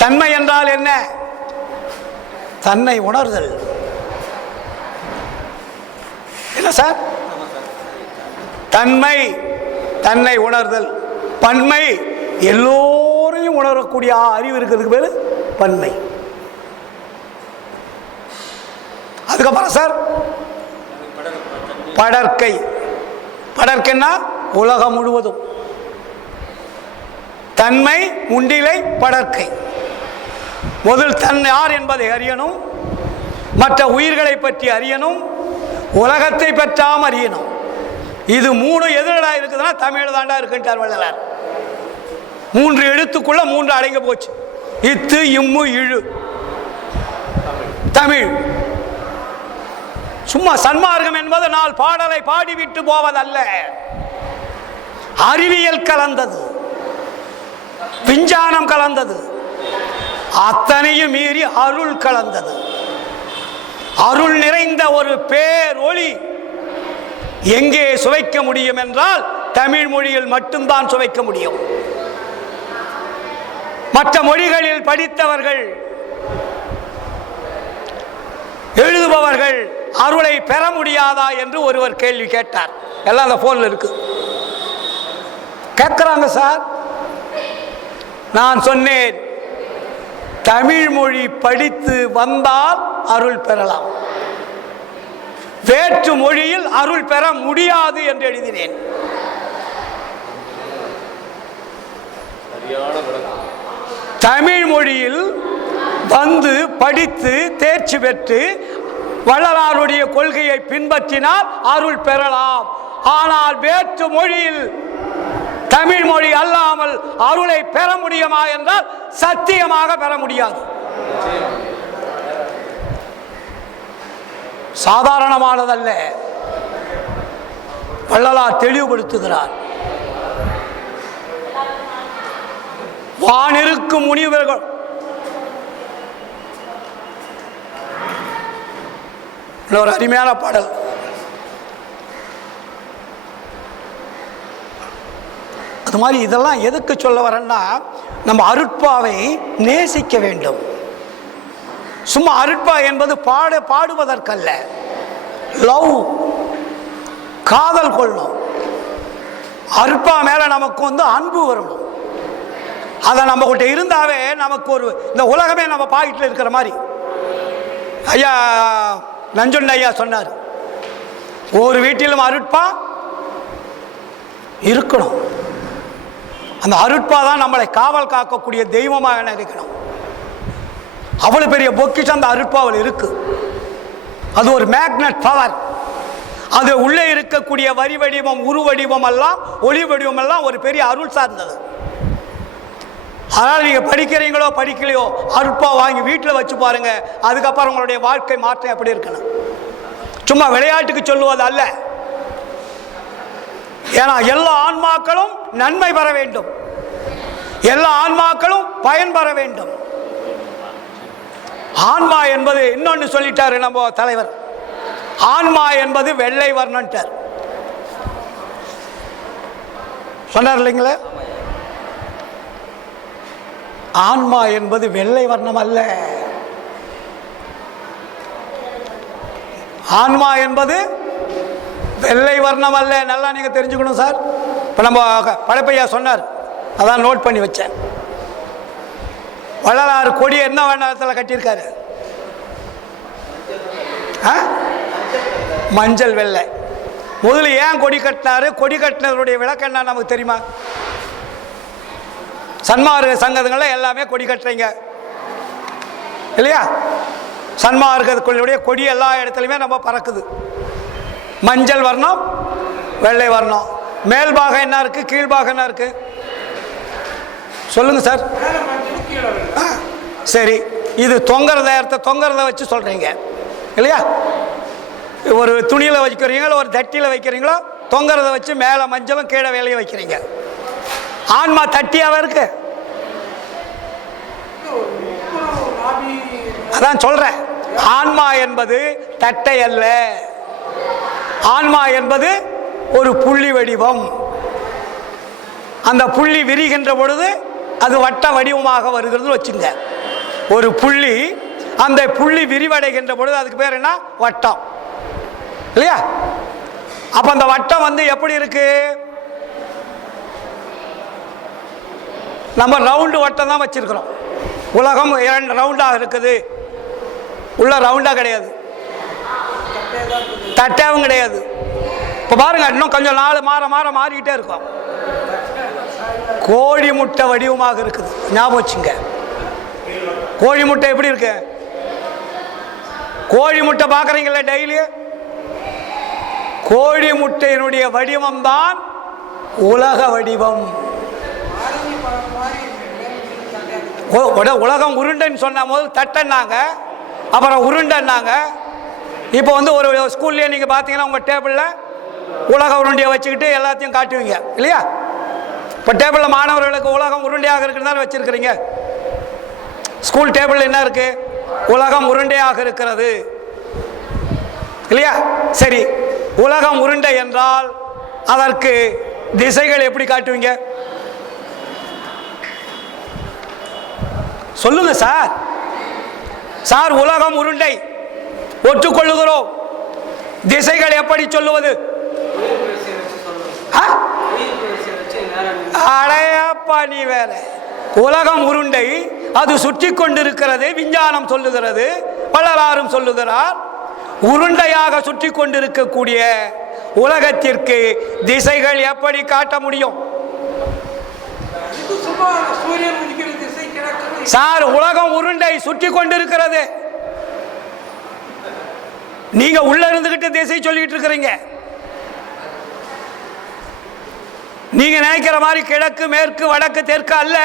தன்மை என்றால் என்ன? தன்னை உணர்தல். என்ன சார்? தன்மை, தன்னை உணர்தல். பன்மை, எல்லோரையும் உணரக்கூடிய அறிவு இருக்கிறதுக்கு பேரு பன்மை. அதுக்கப்புறம் சார் படற்கை. படற்கைன்னா உலகம் முழுவதும். தன்மை, முன்னிலை, படற்கை. முதல் தன் யார் என்பதை அறியணும், மற்ற உயிர்களை பற்றி அறியணும், உலகத்தை பற்றாம அறியணும். இது மூணு எதிரடா இருக்குதுன்னா தமிழ் தாண்டா இருக்குன்றார் வள்ளலார். 3 எழுத்துக்குள்ள 3 அடங்கி போச்சு. இத்து இம்மு இழு தமிழ். சும்மா சன்மார்க்கம் என்பது 4 பாடலை பாடிவிட்டு போவதல்ல. அறிவியல் கலந்தது, விஞ்ஞானம் கலந்தது, அத்தனையும் மீறி அருள் கலந்தது. அருள் நிறைந்த ஒரு பேரொளி எங்கே சுவைக்க முடியும் என்றால் தமிழ் மொழியில் மட்டும்தான் சுவைக்க முடியும். மற்ற மொழிகளில் படித்தவர்கள், எழுதுபவர்கள் அருளை பெற முடியாதா என்று ஒருவர் கேள்வி கேட்டார். எல்லாம் அந்த போன்ல இருக்கு, கேட்கிறாங்க சார். நான் சொன்னேன், தமிழ் மொழி படித்து வந்தால் அருள் பெறலாம், வேற்று மொழியில் அருள் பெற முடியாது என்று எழுதினேன். தமிழ் மொழியில் வந்து படித்து தேர்ச்சி பெற்று வள்ளலாருடைய கொள்கையை பின்பற்றினால் அருள் பெறலாம். ஆனால் வேற்று மொழியில் தமிழ் மொழி அல்லாமல் அருளை பெற முடியுமா என்றால் சத்தியமாக பெற முடியாது. சாதாரணமானதல்ல. வள்ளலார் தெளிவுபடுத்துகிறார். வானிருக்கும் முனிவர்கள் ஒரு அருமையான பாடல். அது மாதிரி இதெல்லாம் எதுக்கு சொல்ல வரேன்னா, நம்ம அருட்பாவை நேசிக்க வேண்டும். சும்மா அருட்பா என்பது பாடுவதற்கல்ல, லவ், காதல் கொள்ளணும். அருட்பா மேல நமக்கு அன்பு வரணும். அதை நம்ம கிட்ட இருந்தாவே நமக்கு ஒரு இந்த உலகமே நம்ம பாக்கெட்டில் இருக்கிற மாதிரி. ஐயா நஞ்சுண்ட ஐயா சொன்னார், ஒரு வீட்டிலும் அருட்பா இருக்கணும். அந்த அருட்பா தான் நம்மளை காவல் காக்கக்கூடிய தெய்வமாக நினைக்கணும். அவ்வளவு பெரிய பொக்கிஷம் அந்த அருட்பாவில் இருக்கு. அது ஒரு மேக்னட் பவர். அது உள்ளே இருக்கக்கூடிய வரி வடிவம், உரு வடிவம் எல்லாம், ஒளி வடிவம் எல்லாம் ஒரு பெரிய அருள் சார்ந்தது. அதனால் நீங்கள் படிக்கிறீங்களோ படிக்கலையோ அருட்பா வாங்கி வீட்டில் வச்சு பாருங்க. அதுக்கப்புறம் உங்களுடைய வாழ்க்கை மாற்றம் எப்படி இருக்கணும். சும்மா விளையாட்டுக்கு சொல்லுவது அல்ல. ஏன்னா எல்லா ஆன்மாக்களும் நன்மை பெற வேண்டும், எல்லா ஆன்மாக்களும் பயன் பெற வேண்டும். ஆன்மா என்பது இன்னொன்று சொல்லிட்டாரு நம்ம தலைவர், ஆன்மா என்பது வெள்ளை வர்ணன்ட்டார். சொன்னார் இல்லைங்களே, ஆன்மா என்பது வெள்ளை வர்ணம் அல்ல. ஆன்மா என்பது வெள்ளை வர்ணம் அல்ல. நல்லா நீங்க தெரிஞ்சுக்கணும் சார். இப்ப நம்ம படைப்பையா சொன்னார், அதான் நோட் பண்ணி வச்சேன். வள்ளலார் கொடி என்ன வண்ணத்தில் கட்டியிருக்காரு? மஞ்சள் வெள்ளை. முதல்ல ஏன் கொடி கட்டினாரு? கொடி கட்டினதனுடைய விளக்கம் என்ன நமக்கு தெரியுமா? சன்மார்க்க சங்கங்களை எல்லாமே கொடி கட்டுறீங்க இல்லையா? சன்மார்க்கத்துக்குள்ளுடைய கொடி எல்லா இடத்துலையுமே நம்ம பறக்குது. மஞ்சள் வர்ணம், வெள்ளை வர்ணம். மேல் பாகம் என்ன இருக்கு, கீழ்பாகம் என்ன இருக்கு சொல்லுங்க சார். சரி, இது தொங்கறத வச்சு சொல்றீங்க இல்லையா? ஒரு துணியில வைக்கிறீங்களோ ஒரு தட்டியில வைக்கிறீங்களோ, தொங்கறத வச்சு மேல மஞ்சளும் கீழே வேலையை வைக்கிறீங்க. ஆன்மா தட்டியாவே இருக்கு. அதான் சொல்றேன், ஆன்மா என்பது தட்டை அல்ல. ஆன்மா என்பது ஒரு புள்ளி வடிவம். அந்த புள்ளி விரிகின்ற பொழுது அது வட்ட வடிவமாக வருகிறது வச்சுங்க. ஒரு புள்ளி, அந்த புள்ளி விரிவடைகின்ற பொழுது அதுக்கு பேர் என்ன? வட்டம் இல்லையா? அப்ப அந்த வட்டம் எப்படி இருக்கு? நம்ம ரவுண்டு வட்டம் தான் வச்சிருக்கிறோம். உலகம் 2 ரவுண்டாக இருக்குது. உள்ள ரவுண்டா கிடையாது, தட்டாவும் கிடையாது. இப்போ பாருங்க, இன்னும் கொஞ்சம் நாள் மாறிக்கிட்டே இருக்கும். கோழி முட்டை வடிவமாக இருக்குது. ஞாபகம் வச்சுங்க, கோழி முட்டை எப்படி இருக்கு? கோழி முட்டை பார்க்குறீங்களா டெய்லி? கோழி முட்டையினுடைய வடிவம் தான் உலக வடிவம். உலகம் உருண்டைன்னு சொன்ன முதல் தட்டன்னாங்க, அப்புறம் உருண்டைன்னாங்க. இப்போ வந்து ஒரு ஸ்கூல்லேயே நீங்கள் பார்த்தீங்கன்னா உங்கள் டேபிளில் உலக உருண்டையை வச்சுக்கிட்டு எல்லாத்தையும் காட்டுவீங்க இல்லையா? இப்போ டேபிளில் மாணவர்களுக்கு உலகம் உருண்டையாக இருக்குன்னு வச்சிருக்கிறீங்க. ஸ்கூல் டேபிள் என்ன இருக்கு? உலகம் உருண்டையாக இருக்கிறது இல்லையா? சரி, உலகம் உருண்டை என்றால் அதற்கு திசைகள் எப்படி காட்டுவீங்க? சொல்லுங்க சார். சார், உலகம் உருண்டை ஒற்றுக்கொள்ளுகிறோம், திசைகள் எப்படி சொல்லுவது? அடையப்பா நீ வேற. உலகம் உருண்டை, அது சுற்றி கொண்டிருக்கிறது, விஞ்ஞானம் சொல்லுகிறது, வள்ளலாரும் சொல்லுகிறார். உருண்டையாக சுற்றி கொண்டிருக்கக்கூடிய உலகத்திற்கு திசைகள் எப்படி காட்ட முடியும்? சார், உலகம் உருண்டை சுற்றி கொண்டிருக்கிறது, நீங்க உள்ள இருந்துகிட்டு திசை சொல்லிட்டு இருக்கிறீங்க. நீங்க நினைக்கிற மாதிரி கிழக்கு மேற்கு வடக்கு தெற்கு அல்ல.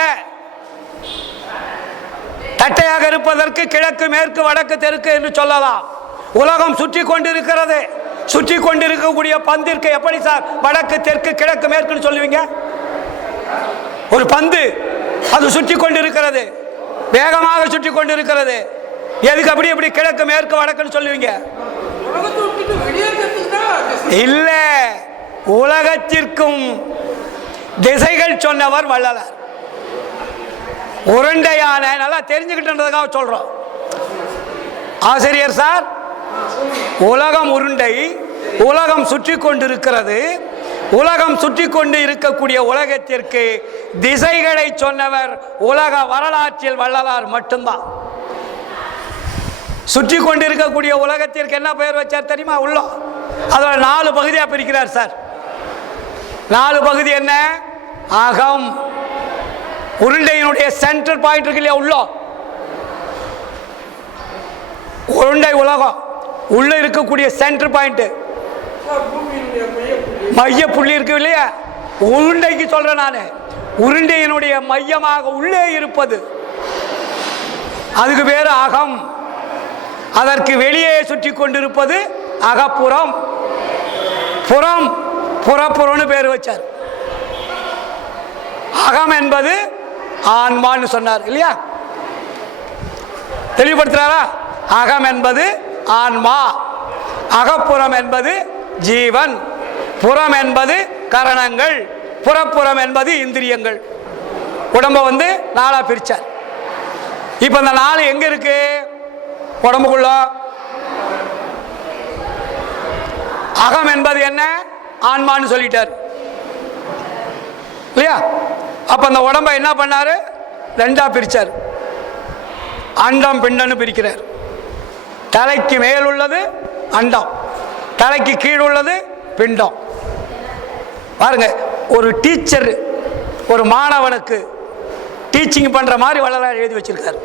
தட்டையாக இருப்பதற்கு கிழக்கு மேற்கு வடக்கு தெற்கு என்று சொல்லலாம். உலகம் சுற்றி கொண்டிருக்கிறது. சுற்றி கொண்டிருக்கக்கூடிய பந்திற்கு எப்படி சார் வடக்கு தெற்கு கிழக்கு மேற்குன்னு சொல்லுவீங்க? ஒரு பந்து அது சுற்றி கொண்டிருக்கிறது, வேகமாக சுற்றி கொண்டிருக்கிறது, எதுக்கு அப்படி எப்படி கிழக்கு மேற்கு வடக்குன்னு சொல்லுவீங்க? இல்ல, உலகத்திற்கும் திசைகள் சொன்னவர் வள்ளலார். உருண்டையான நல்லா தெரிஞ்சுக்கிட்டதுக்காக சொல்றோம். ஆசிரியர் சார், உலகம் உருண்டை, உலகம் சுற்றி கொண்டிருக்கிறது, உலகம் சுற்றி கொண்டு இருக்கக்கூடிய உலகத்திற்கு திசைகளை சொன்னவர் உலக வரலாற்றில் வள்ளலார் மட்டும்தான். சுற்றி கொண்டிருக்கக்கூடிய உலகத்திற்கு என்ன பெயர் வச்சார் தெரியுமா? உள்ளம். அதோட 4 பகுதியாக பிரிக்கிறார் சார். 4 பகுதி என்ன? அகம். உருண்டையினுடைய சென்டர் பாயிண்ட் இருக்கு இல்லையா, உள்ளம். உருண்டை உலகம், உள்ள இருக்கக்கூடிய சென்டர் பாயிண்ட், மைய புள்ளி இருக்கு இல்லையா? உருண்டைக்கு சொல்றேன் நானு. உருண்டையினுடைய மையமாக உள்ளே இருப்பது அதுக்கு பேரு அகம். அதற்கு வெளியே சுற்றி கொண்டிருப்பது அகப்புறம். புறம், புறப்புறம்னு பேர் வச்சார். அகம் என்பது ஆன்மான்னு சொன்னார் இல்லையா? தெளிவுபடுத்துறாரா? அகம் என்பது ஆன்மா, அகப்புறம் என்பது ஜீவன், புறம் என்பது கரணங்கள், புறப்புறம் என்பது இந்திரியங்கள். உடம்ப வந்து 4ஆ பிரிச்சார். இப்ப இந்த 4 எங்க இருக்கு? உடம்புக்குள்ள. அகம் என்பது என்ன? ஆன்மான்னு சொல்லிட்டார் இல்லையா? அப்ப அந்த உடம்பை என்ன பண்ணாரு? 2ஆ பிரிச்சார். அண்டம் பிண்டம்னு பிரிக்கிறார். தலைக்கு மேல் உள்ளது அண்டம், தலைக்கு கீழ் உள்ளது பிண்டம். பாருங்க, ஒரு டீச்சர் ஒரு மாணவனுக்கு டீச்சிங் பண்ற மாதிரி வள்ளலார் எழுதி வச்சிருக்காரு.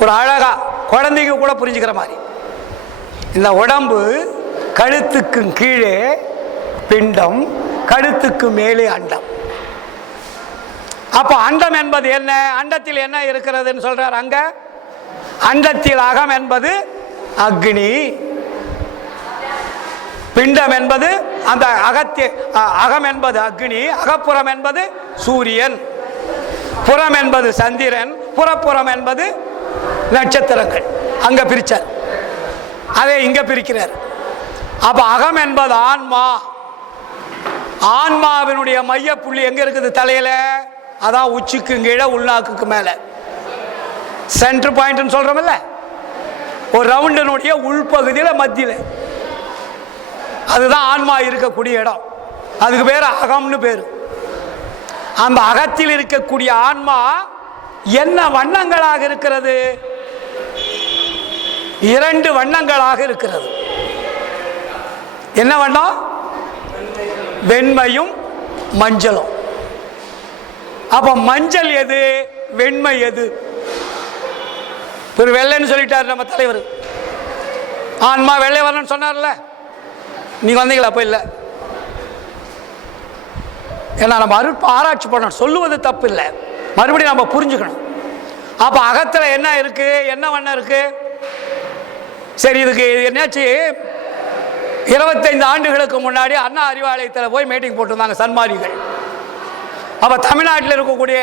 ஒரு அழகா குழந்தைக்கு கூட புரிஞ்சுக்கிற மாதிரி. இந்த உடம்பு கழுத்துக்கு கீழே பிண்டம், கழுத்துக்கு மேலே அண்டம். அப்ப அண்டம் என்பது என்ன? அண்டத்தில் என்ன இருக்கிறதுன்னு சொல்றார் அங்க. அண்டத்தில் அகம் என்பது அக்னி, பிண்டம் என்பது அந்த அகம் என்பது அக்னி, அகப்புறம் என்பது சூரியன், புறம் என்பது சந்திரன், புறப்புறம் என்பது நட்சத்திரங்கள். அங்க பிரிச்சார், அதை இங்க பிரிக்கிறார். அப்ப அகம் என்பது ஆன்மா. ஆன்மாவினுடைய மைய புள்ளி எங்க இருக்குது? தலையில. அதான் உச்சிக்கு கீழே உள்நாக்குக்கு மேல சென்டர் பாயிண்ட் சொல்றோம்ல. ஒரு ரவுண்டினுடைய உள்பகுதியில மத்தியில, அதுதான் ஆன்மா இருக்கக்கூடிய இடம். அதுக்கு பேர் அகம்னு பேரு. அந்த அகத்தில் இருக்கக்கூடிய ஆன்மா என்ன வண்ணங்களாக இருக்கிறது? 2 வண்ணங்களாக இருக்கிறது. என்ன வண்ணம்? வெண்மையும் மஞ்சளும். அப்ப மஞ்சள் எது, வெண்மை எது? ஒரு வெள்ளைன்னு சொல்லிட்டார் நம்ம தலைவர். ஆன்மா வெள்ளை வரணும்னு சொன்னார்ல, நீங்க வந்தீங்களா? அப்ப இல்லை. ஏன்னா நம்ம ஆராய்ச்சி பண்ணணும். சொல்லுவது தப்பு இல்லை, மறுபடியும் நம்ம புரிஞ்சுக்கணும். அப்போ அகத்தில் என்ன இருக்கு, என்ன வண்ணம் இருக்கு? சரி, இதுக்கு என்னாச்சு? 25 ஆண்டுகளுக்கு முன்னாடி அண்ணா அறிவாலயத்தில் போய் மீட்டிங் போட்டிருந்தாங்க சன்மாரிகள். அப்போ தமிழ்நாட்டில் இருக்கக்கூடிய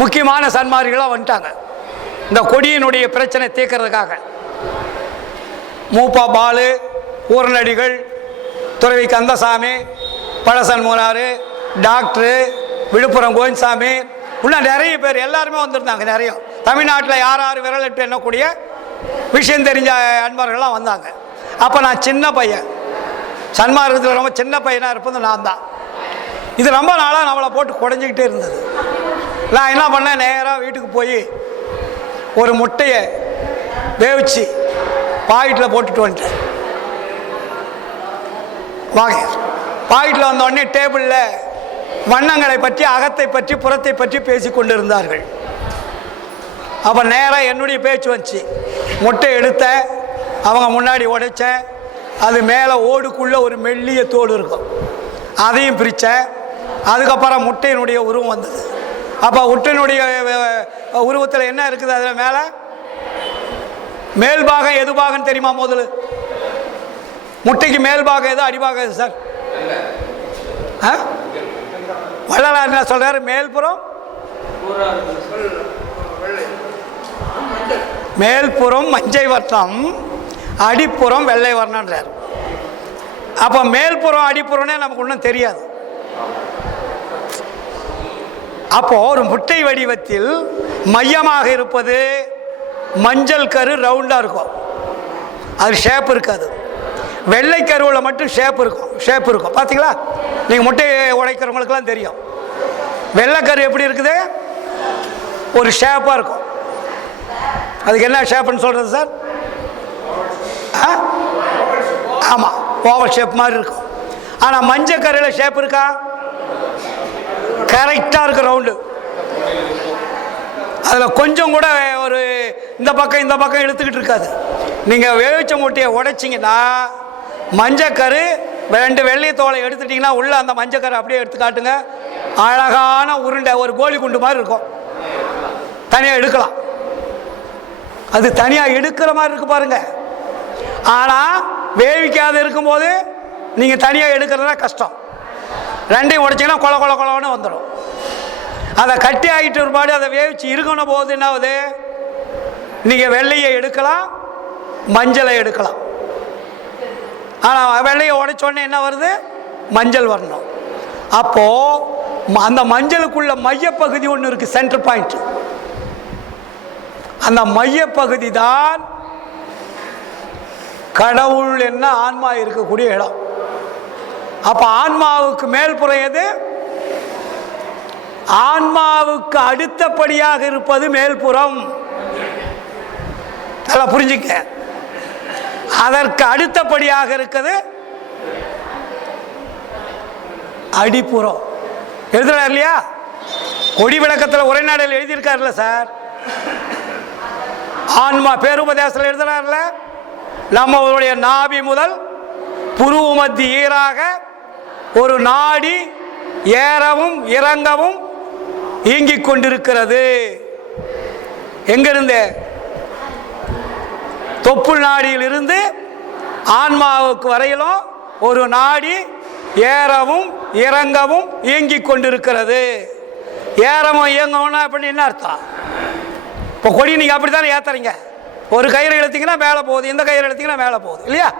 முக்கியமான சன்மாரிகளாக வந்துட்டாங்க இந்த கொடியினுடைய பிரச்சனை தீர்க்கறதுக்காக. மூப்பா பாலு, பூரணடிகள், துறவி கந்தசாமி, பழசன் மூனாறு, டாக்டரு, விழுப்புரம் கோவிந்தசாமி, இன்னும் நிறைய பேர் எல்லாருமே வந்திருந்தாங்க. நிறைய தமிழ்நாட்டில் யார் விரலிட்டு எண்ணக்கூடிய விஷயம் தெரிஞ்ச அன்பர்கள்லாம் வந்தாங்க. அப்போ நான் சின்ன பையன், சன்மார்க்கத்தில் ரொம்ப சின்ன பையனாக இருப்பது நான் தான். இது ரொம்ப நாளாக நம்மளை போட்டு குறைஞ்சிக்கிட்டே இருந்தது. நான் என்ன பண்ணேன், நேராக வீட்டுக்கு போய் ஒரு முட்டையை வேவிச்சு பாக்கெட்டில் போட்டுட்டு வந்துட்டேன். வாங்க, பாக்கெட்டில் வந்த உடனே டேபிளில் வண்ணங்களை பற்றி, அகத்தை பற்றி, புறத்தை பற்றி பேசி கொண்டிருந்தார்கள். அப்போ நேராக என்னுடைய பேச்சு வந்துச்சு. முட்டை எடுத்த அவங்க முன்னாடி உடைச்சேன். அது மேலே ஓடுக்குள்ளே ஒரு மெல்லிய தோடு இருக்கும், அதையும் பிரித்தேன். அதுக்கப்புறம் முட்டையினுடைய உருவம் வந்தது. அப்போ முட்டையினுடைய உருவத்தில் என்ன இருக்குது? அதில் மேலே மேல் பாகம் எது பாகம்னு தெரியுமா? முதல்ல முட்டைக்கு மேல் பாகம் எது, அடிபாகம் எது சார்? வள்ளலார் என்ன சொல்றாரு? மேல்புறம் மேல்புறம் மஞ்சள் வர்ணம், அடிப்புறம் வெள்ளை வர்ணன்றார். அப்போ மேல்புறம் அடிப்புறம்னே நமக்கு ஒன்றும் தெரியாது. அப்போ ஒரு முட்டை வடிவத்தில் மையமாக இருப்பது மஞ்சள் கரு, ரவுண்டாக இருக்கும், அது ஷேப் இருக்காது. வெள்ளை கருவில் மட்டும் ஷேப் இருக்கும். பார்த்தீங்களா? நீங்கள் முட்டையை உடைக்கிறவங்களுக்கெல்லாம் தெரியும். வெள்ளைக்கரு எப்படி இருக்குது? ஒரு ஷேப்பாக இருக்கும். அதுக்கு என்ன ஷேப்புன்னு சொல்கிறது சார்? ஆமாம், ஓவல் ஷேப் மாதிரி இருக்கும். ஆனால் மஞ்சள் கருவில் ஷேப் இருக்கா? கரெக்டாக இருக்கு, ரவுண்டு. அதில் கொஞ்சம் கூட ஒரு இந்த பக்கம் இழுத்துக்கிட்டு இருக்காது. நீங்கள் வேவிச்ச முட்டையை உடைச்சிங்கன்னா மஞ்சக்கரு 2 வெள்ளை தோலை எடுத்துட்டிங்கன்னா உள்ள அந்த மஞ்சக்கரு அப்படியே எடுத்து காட்டுங்க, அழகான உருண்டை, ஒரு கோழி குண்டு மாதிரி இருக்கும். தனியாக எடுக்கலாம், அது தனியாக எடுக்கிற மாதிரி இருக்கு பாருங்க. ஆனால் வேவிக்காது இருக்கும்போது நீங்கள் தனியாக எடுக்கிறதுனா கஷ்டம். 2ஐயும் உடைச்சிங்கன்னா கொல கொல கொலன்னு வந்துடும். அதை கட்டி ஆகிட்டு ஒருபாடு அதை வேவிச்சு இருக்கணும் போது என்ன ஆகுது? நீங்கள் வெள்ளையை எடுக்கலாம், மஞ்சளை எடுக்கலாம். ஆனால் வெள்ளையை உடைச்சோடனே என்ன வருது? மஞ்சள் வரணும். அப்போது அந்த மஞ்சளுக்குள்ள மையப்பகுதி ஒன்று இருக்குது, சென்டர் பாயிண்ட். அந்த மையப்பகுதி தான் கடவுள் என்ன ஆன்மா இருக்கக்கூடிய இடம். அப்போ ஆன்மாவுக்கு மேல்புறம் எது? ஆன்மாவுக்கு அடுத்தபடியாக இருப்பது மேல்புறம். நல்லா புரிஞ்சுக்க. அதற்கு அடுத்தபடியாக இருக்குது அடிப்புறம். எழுதுறாரு இல்லையா? கொடி விளக்கத்தில் உரைநடையில் எழுதியிருக்காருல்ல சார், ஆன்மா பேருபதேசத்தில் எழுதுறாருல, நம்மளுடைய நாபி முதல் புருவ மத்தி ஈராக ஒரு நாடி ஏறவும் இறங்கவும் இயங்கிக் கொண்டிருக்கிறது. எங்கிருந்து? தொப்புள் நாடியில் இருந்து ஆன்மாவுக்கு வரையிலும் ஒரு நாடி ஏறவும் இறங்கவும் இயங்கிக் கொண்டிருக்கிறது. ஏறவும் இயங்கவும்னா அப்படின்னு என்ன அர்த்தம்? இப்போ கொடி நீங்கள் அப்படி தானே ஏற்றுறீங்க. ஒரு கயிறு இழுத்தீங்கன்னா மேலே போகுது, இந்த கயிறு இழுத்தீங்கன்னா மேலே போகுது இல்லையா?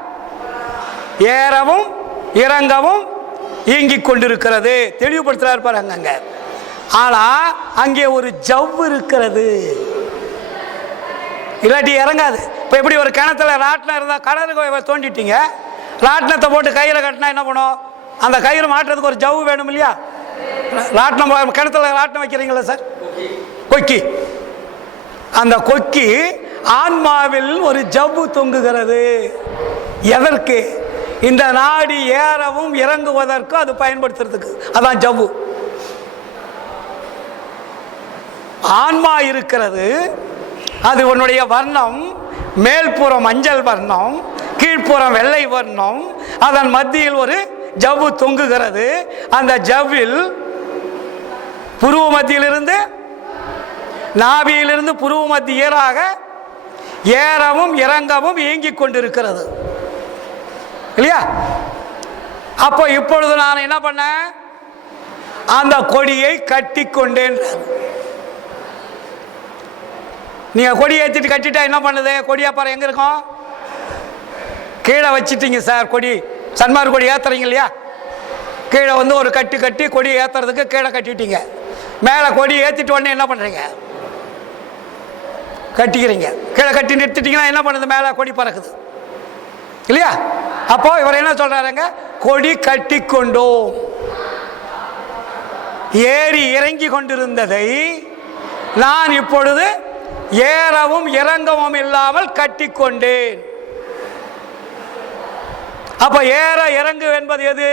ஏறவும் இறங்கவும் இயங்கிக் கொண்டிருக்கிறது தெளிவுபடுத்துறாரு பாருங்க அங்க. ஆனால் அங்கே ஒரு ஜவ் இருக்கிறது, இல்லாட்டி இறங்காது. இப்போ எப்படி ஒரு கிணத்துல ராட்டினம் இருந்தால் கிணறு தோண்டிட்டீங்க, ராட்டினத்தை போட்டு கயிறை கட்டினா என்ன பண்ணும்? அந்த கயிறு மாட்டுறதுக்கு ஒரு ஜவ்வு வேணும் இல்லையா? ராட்டினம் கிணத்துல ராட்டினம் வைக்கிறீங்களா சார்? கொக்கி. அந்த கொக்கி ஆன்மாவில் ஒரு ஜவ்வு தொங்குகிறது. எதற்கு? இந்த நாடி ஏறவும் இறங்குவதற்கு அது பயன்படுத்துறதுக்கு. அதான் ஜவ்வு. ஆன்மா இருக்கிறது, அது உன்னுடைய வர்ணம் மேல்புறம் மஞ்சள் வர்ணம், கீழ்ப்புறம் வெள்ளை வர்ணம், அதன் மத்தியில் ஒரு ஜவ்வு தொங்குகிறது. அந்த ஜவ்வில் புருவ மத்தியிலிருந்து நாபியிலிருந்து புருவ மத்தியராக ஏறவும் இறங்கவும் இயங்கிக் கொண்டிருக்கிறது இல்லையா? அப்போ இப்பொழுது நான் என்ன பண்ணேன்? அந்த கொடியை கட்டி கொண்டேன். நீங்க கொடி ஏற்றிட்டு கட்டிட்டா என்ன பண்ணுது? கொடியாப்பாறை எங்க இருக்கும்? கீழே வச்சிட்டீங்க சார். கொடி சன்மார் கொடி ஏத்துறீங்க இல்லையா? கீழே வந்து ஒரு கட்டி கட்டி கொடி ஏத்துறதுக்கு கீழே கட்டிட்டீங்க. மேலே கொடி ஏற்றிட்டு உடனே என்ன பண்ணுறீங்க? கட்டிக்கிறீங்க. கீழே கட்டி நிறுத்திட்டீங்கன்னா என்ன பண்ணுது? மேலே கொடி பறக்குது இல்லையா? அப்போ இவர் என்ன சொல்றாருங்க? கொடி கட்டி கொண்டோம். ஏறி இறங்கி கொண்டிருந்ததை நான் இப்பொழுது ஏறவும் இறங்கவும் இல்லாமல் கட்டி கொண்டேன். அப்ப ஏற இறங்கு என்பது எது?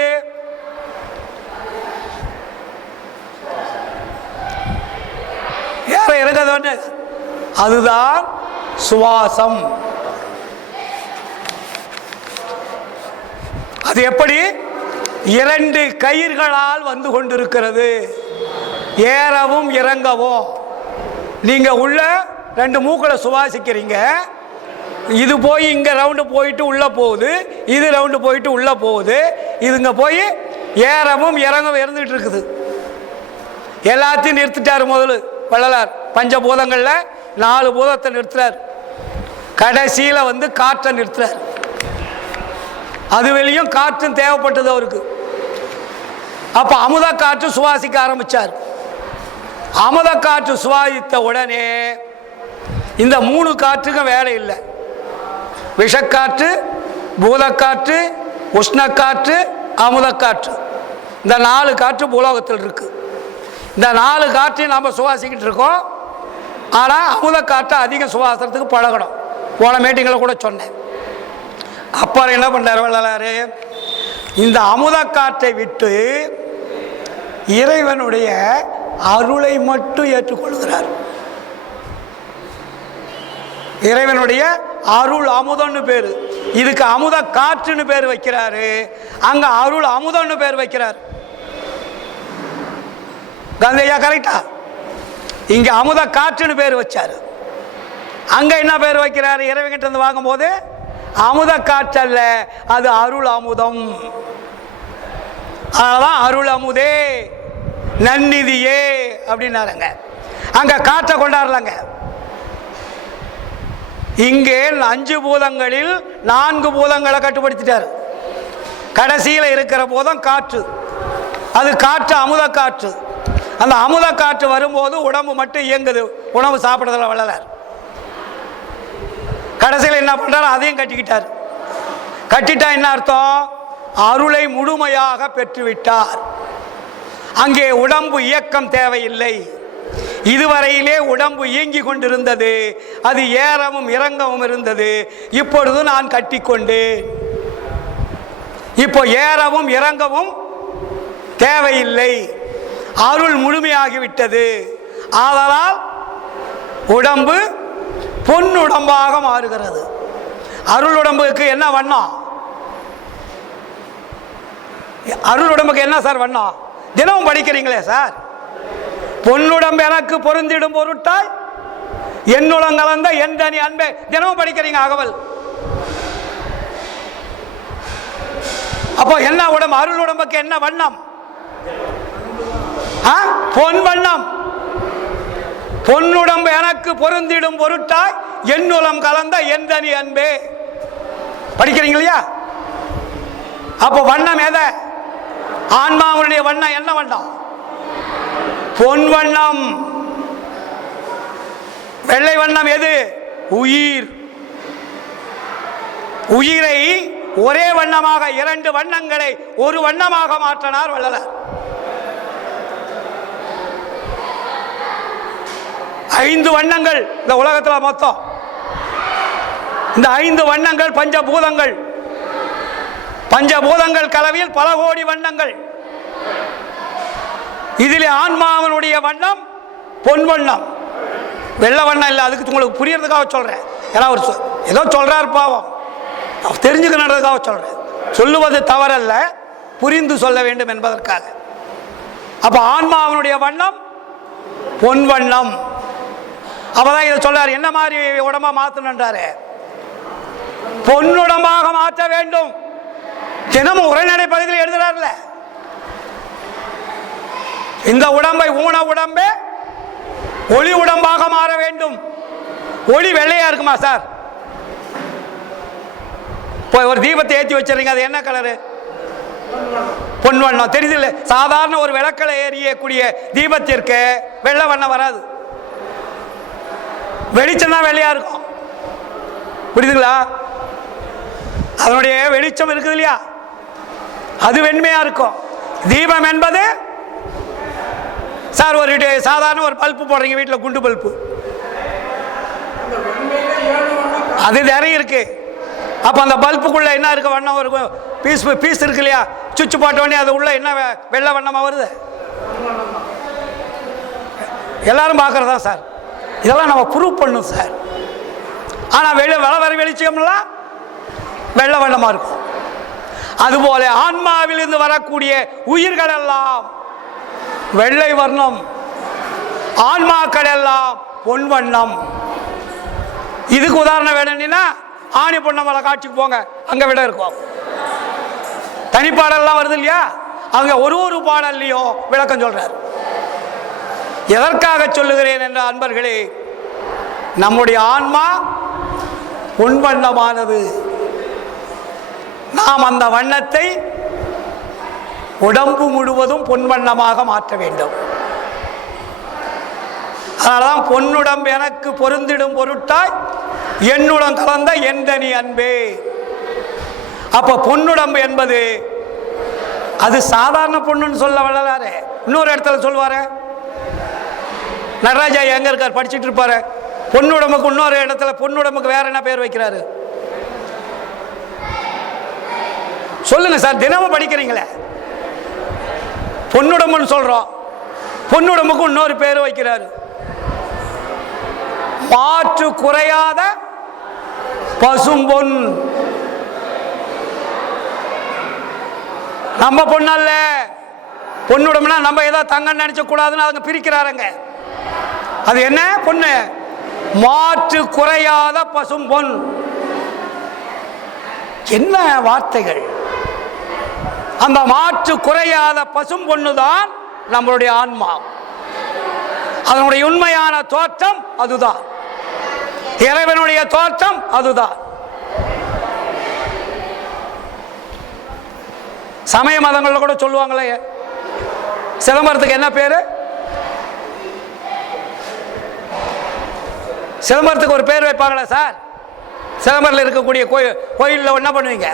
ஏற இறங்கு அதுதான் சுவாசம். அது எப்படி? 2 கயிர்களால் வந்து கொண்டிருக்கிறது. ஏறவும் இறங்கவும். நீங்க உள்ள 2 மூக்களை சுவாசிக்கிறீங்க. இது போய் இங்க ரவுண்டு போயிட்டு உள்ள போகுது, இது ரவுண்டு போயிட்டு உள்ள போகுது. இதுங்க போய் ஏறவும் இறங்கவும் இருந்துட்டு இருக்குது. எல்லாத்தையும் நிறுத்திட்டாரு முதல்ல வள்ளலார். பஞ்சபூதங்கள்ல 4 பூதத்தை நிறுத்துறார். கடைசியில வந்து காற்றை நிறுத்துறார். அது வெளியும் காற்றும் தேவைப்பட்டது அவருக்கு. அப்ப அமுத காற்று சுவாசிக்க ஆரம்பிச்சார். அமுத காற்று சுவாசித்த உடனே இந்த 3 காற்றுக்கும் வேலை இல்லை. விஷக்காற்று, பூதக்காற்று, உஷ்ணக்காற்று, அமுதக்காற்று. இந்த 4 காற்று பூலோகத்தில் இருக்கு. இந்த 4 காற்றையும் நாம் சுவாசிக்கிட்டு இருக்கோம். ஆனால் அமுத காற்றை அதிகம் சுவாசத்துக்கு பழகணும். போன மீட்டிங்கில் கூட சொன்னேன். அப்புறம் என்ன பண்ணுறார் வள்ளலார்? இந்த அமுத காற்றை விட்டு இறைவனுடைய அருளை மட்டும் ஏற்றுக்கொள்கிறார். இறைவனுடைய அருள் அமுதன்னு பேரு. இதுக்கு அமுத காற்றுன்னு பேர் வைக்கிறாரு. அங்க அருள் அமுதன்னு பேர் வைக்கிறார். கந்தையா கரெக்டா? இங்க அமுத காற்றுன்னு பேர் வச்சாரு. அங்க என்ன பேர் வைக்கிறாரு? இறைவன்கிட்ட இருந்து வாங்கும் போது அமுத காற்றல்ல, அது அருள் அமுதம். அதான் அருள் அமுதே நன்னிதியே அப்படின்னாருங்க. அங்க காற்றை கொண்டாடலாங்க. இங்கே 5 பூதங்களில் 4 பூதங்களை கட்டுப்படுத்திட்டார். கடைசியில் இருக்கிற பூதம் காற்று. அது காற்று அமுத காற்று. அந்த அமுத காற்று வரும்போது உடம்பு மட்டும் இயங்குது. உணவு சாப்பிடுறதுல வள்ளலார் கடைசியில் என்ன பண்றாரு? அதையும் கட்டிக்கிட்டார். கட்டிட்டா என்ன அர்த்தம்? அருளை முழுமையாக பெற்றுவிட்டார். அங்கே உடம்பு இயக்கம் தேவையில்லை. இதுவரையிலே உடம்பு இயங்கி கொண்டிருந்தது. அது ஏறவும் இறங்கவும் இருந்தது. இப்பொழுது நான் கட்டிக்கொண்டேன். இப்போ ஏறவும் இறங்கவும் தேவையில்லை. அருள் முழுமையாகிவிட்டது. ஆதலால் உடம்பு பொன்னுடம்பாக மாறுகிறது. அருள் உடம்புக்கு என்ன வண்ணம்? அருள் உடம்புக்கு என்ன சார் வண்ணம்? தினமும் படிக்கிறீங்களே சார். பொன்னுடம்பு எனக்கு பொருந்திடும் பொருட்டாய் என்னுடன் கலந்த என் தனி அன்பே. தினமும் படிக்கிறீங்க அகவல். அப்போ என்ன உடம்பு? அருள் உடம்புக்கு என்ன வண்ணம்? பொன் வண்ணம். பொன்னுடம்பு எனக்கு பொருந்திடும் பொருட்டாய் என்னுலம் கலந்த என் தனி அன்பே. படிக்கிறீங்க இல்லையா? அப்போ வண்ணம் எதை? ஆன்மாவுடைய வண்ணம் என்ன வண்ணம்? பொன் வண்ணம். வெள்ளை வண்ணம் எது? உயிர். உயிரை ஒரே வண்ணமாக 2 வண்ணங்களை ஒரு வண்ணமாக மாற்றினார் வள்ளலார். 5 வண்ணங்கள் இந்த உலகத்தில் மொத்தம். இந்த 5 வண்ணங்கள் பஞ்சபூதங்கள். பஞ்சபூதங்கள் கலவையில் பல கோடி வண்ணங்கள். இதில் ஆன்மாவனுடைய வண்ணம் பொன் வண்ணம். வெள்ளை வண்ணம் இல்லை. அதுக்கு உங்களுக்கு புரியறதுக்காக சொல்றேன். ஏன்னா ஒரு ஏதோ சொல்றாரு பாவம், தெரிஞ்சுக்கணுன்றதுக்காக சொல்றேன். சொல்லுவது தவறல்ல, புரிந்து சொல்ல வேண்டும் என்பதற்காக. அப்ப ஆன்மாவனுடைய வண்ணம் பொன் வண்ணம். அப்பதான் இதை சொல்றாரு. என்ன மாதிரி உடம்பா மாத்தணுன்றாரு? பொன்னுடம்பாக மாற்ற வேண்டும். தினமும் உரைநடை பகுதியில் எழுதுறாருல, இந்த உடம்பை ஊன உடம்பே ஒளி உடம்பாக மாற வேண்டும். ஒளி வெள்ளையா இருக்குமா சார்? ஒரு தீபத்தை ஏற்றி வச்சிருங்க, அது என்ன கலரு? பொன் வண்ணம். தெரியுது? சாதாரண ஒரு விளக்கலை எரியக்கூடிய தீபத்திற்கு வெள்ளை வண்ணம் வராது, வெளிச்சம் தான் வெள்ளையா இருக்கும். புரியுதுங்களா? அதனுடைய வெளிச்சம் இருக்குது இல்லையா, அது வெண்மையா இருக்கும். தீபம் என்பது சார் ஒரு சாதாரண ஒரு பல்பு போடுறீங்க வீட்டில், குண்டு பல்பு, அது நிறைய இருக்கு. அப்ப அந்த பல்புக்குள்ள என்ன இருக்கு? வண்ணம் ஒரு பீஸ் இருக்கு இல்லையா, சுவிட்ச் போட்ட உடனே அது உள்ள என்ன வெள்ளை வண்ணமா வருது? எல்லாரும் பார்க்கறதா சார். இதெல்லாம் நம்ம ப்ரூவ் பண்ணும் சார். ஆனா வர வெளிச்சம்லாம் வெள்ளை வண்ணமா இருக்கும். அதுபோல ஆன்மாவில் இருந்து வரக்கூடிய உயிர்கள் எல்லாம் வெள்ளை வர்ணம், ஆன்மாக்கள் எல்லாம் பொன் வண்ணம். இதுக்கு உதாரணம் வேணும்னா ஆணி பொன்னமலை காட்சிக்கு போங்க, அங்க விட இருக்கும். தனிப்பாடல்லாம் வருது இல்லையா, அங்க ஒரு பாடல்லையும் விளக்கம் சொல்றார். எதற்காக சொல்லுகிறேன் என்ற அன்பர்களே, நம்முடைய ஆன்மா பொன் வண்ணமானது. நாம் அந்த வண்ணத்தை உடம்பு முழுவதும் பொன் வண்ணமாக மாற்ற வேண்டும். அதனால்தான் பொன்னுடம்பு எனக்கு பொருந்திடும் பொருட்டாய் என்னுடன் கலந்த எந்தனி அன்பே. அப்ப பொன்னுடம்பு என்பது அது சாதாரண பொண்ணுன்னு சொல்ல வள்ளலாரு. இன்னொரு இடத்துல சொல்லுவாரு, நடராஜா எங்க இருக்கார், படிச்சுட்டு இருப்பாரு. பொன்னுடம்புக்கு இன்னொரு இடத்துல பொன்னுடம்புக்கு வேற என்ன பேர் வைக்கிறாரு சொல்லுங்க சார், தினமும் படிக்கிறீங்களே. பொன்னுடம்புன்னு சொல்றோம், பொன்னுடம்புக்கு இன்னொரு பேர் வைக்கிறாரு, மாற்று குறையாத பசும்பொன். நம்ம பொண்ணல்ல, பொன்னுடம்புனா நம்ம ஏதோ தங்கம் நினைச்ச கூடாதுன்னு அவங்க பிரிக்கிறாருங்க. அது என்ன பொண்ணு? மாற்று குறையாத பசும்பொன். என்ன வார்த்தைகள்! அந்த மாற்று குறையாத பசும் பொண்ணுதான் நம்மளுடைய ஆன்மா. அதனுடைய உண்மையான தோற்றம் அதுதான், இறைவனுடைய தோற்றம் அதுதான். சமய மதங்கள்ல கூட சொல்லுவாங்களே, சிதம்பரத்துக்கு என்ன பேரு? சிதம்பரத்துக்கு ஒரு பேர் வைப்பாங்களா சார்? சிதம்பரத்தில் இருக்கக்கூடிய கோயிலில் என்ன பண்ணுவீங்க?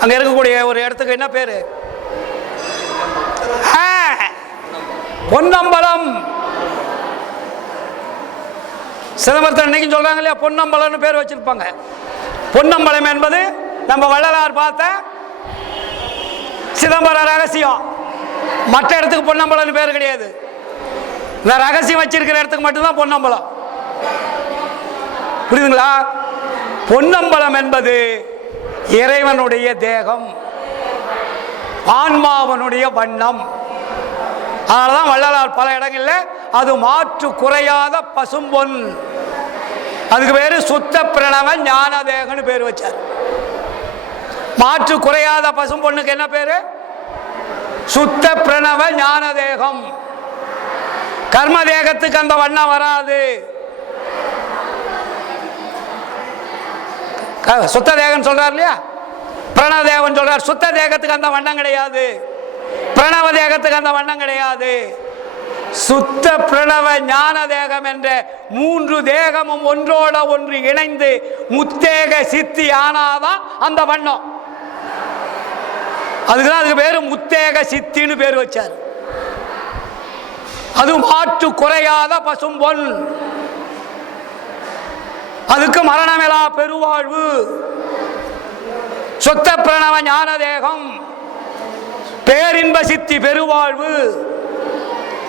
அங்க இருக்கக்கூடிய ஒரு இடத்துக்கு என்ன பேரு? பொன்னம்பலம். சிதம்பரத்தில் இன்னைக்கு சொல்றாங்க இல்லையா, பொன்னம்பலம்னு பேர் வச்சிருப்பாங்க. பொன்னம்பலம் என்பது நம்ம வள்ளலார் பார்த்த சிதம்பர ரகசியம். மற்ற இடத்துக்கு பொன்னம்பலம் பேர் கிடையாது. இந்த ரகசியம் வச்சிருக்கிற இடத்துக்கு மட்டும்தான் பொன்னம்பலம். புரியுதுங்களா? பொன்னம்பலம் என்பது இறைவனுடைய தேகம், ஆன்மாவனுடைய வண்ணம். அதனாலதான் வள்ளலார் பல இடங்கள்ல அது மாற்று குறையாத பசும்பொன், அதுக்கு பேரு சுத்த பிரணவ ஞான தேகம்னு பேர் வச்சார். மாற்று குறையாத பசும்பொன்னுக்கு என்ன பேரு? சுத்த பிரணவ ஞான தேகம். கர்ம தேகத்துக்கு அந்த வண்ணம் வராது. சுத்த தேகம் சொல்றார் இல்லையா, பிரணவ தேவன் சொல்றார். சுத்த தேகத்துக்கு அந்த வண்ணம் கிடையாது, பிரணவ தேகத்துக்கு அந்த வண்ணம் கிடையாது. சுத்த பிரணவ ஞான தேகம் என்ற மூன்று தேகமும் ஒன்றோட ஒன்று இணைந்து முத்தேக சித்தி ஆனாதான் அந்த வண்ணம். அதுக்குதான் அதுக்கு பேரு முத்தேக சித்தின்னு பேர் வச்சார். அது மாற்று குறையாத பசும்பொன், அதுக்கு மரணமிலா பெருவாழ்வு. சொத்த பிரணவ ஞான தேகம், பேரின்ப சித்தி பெருவாழ்வு,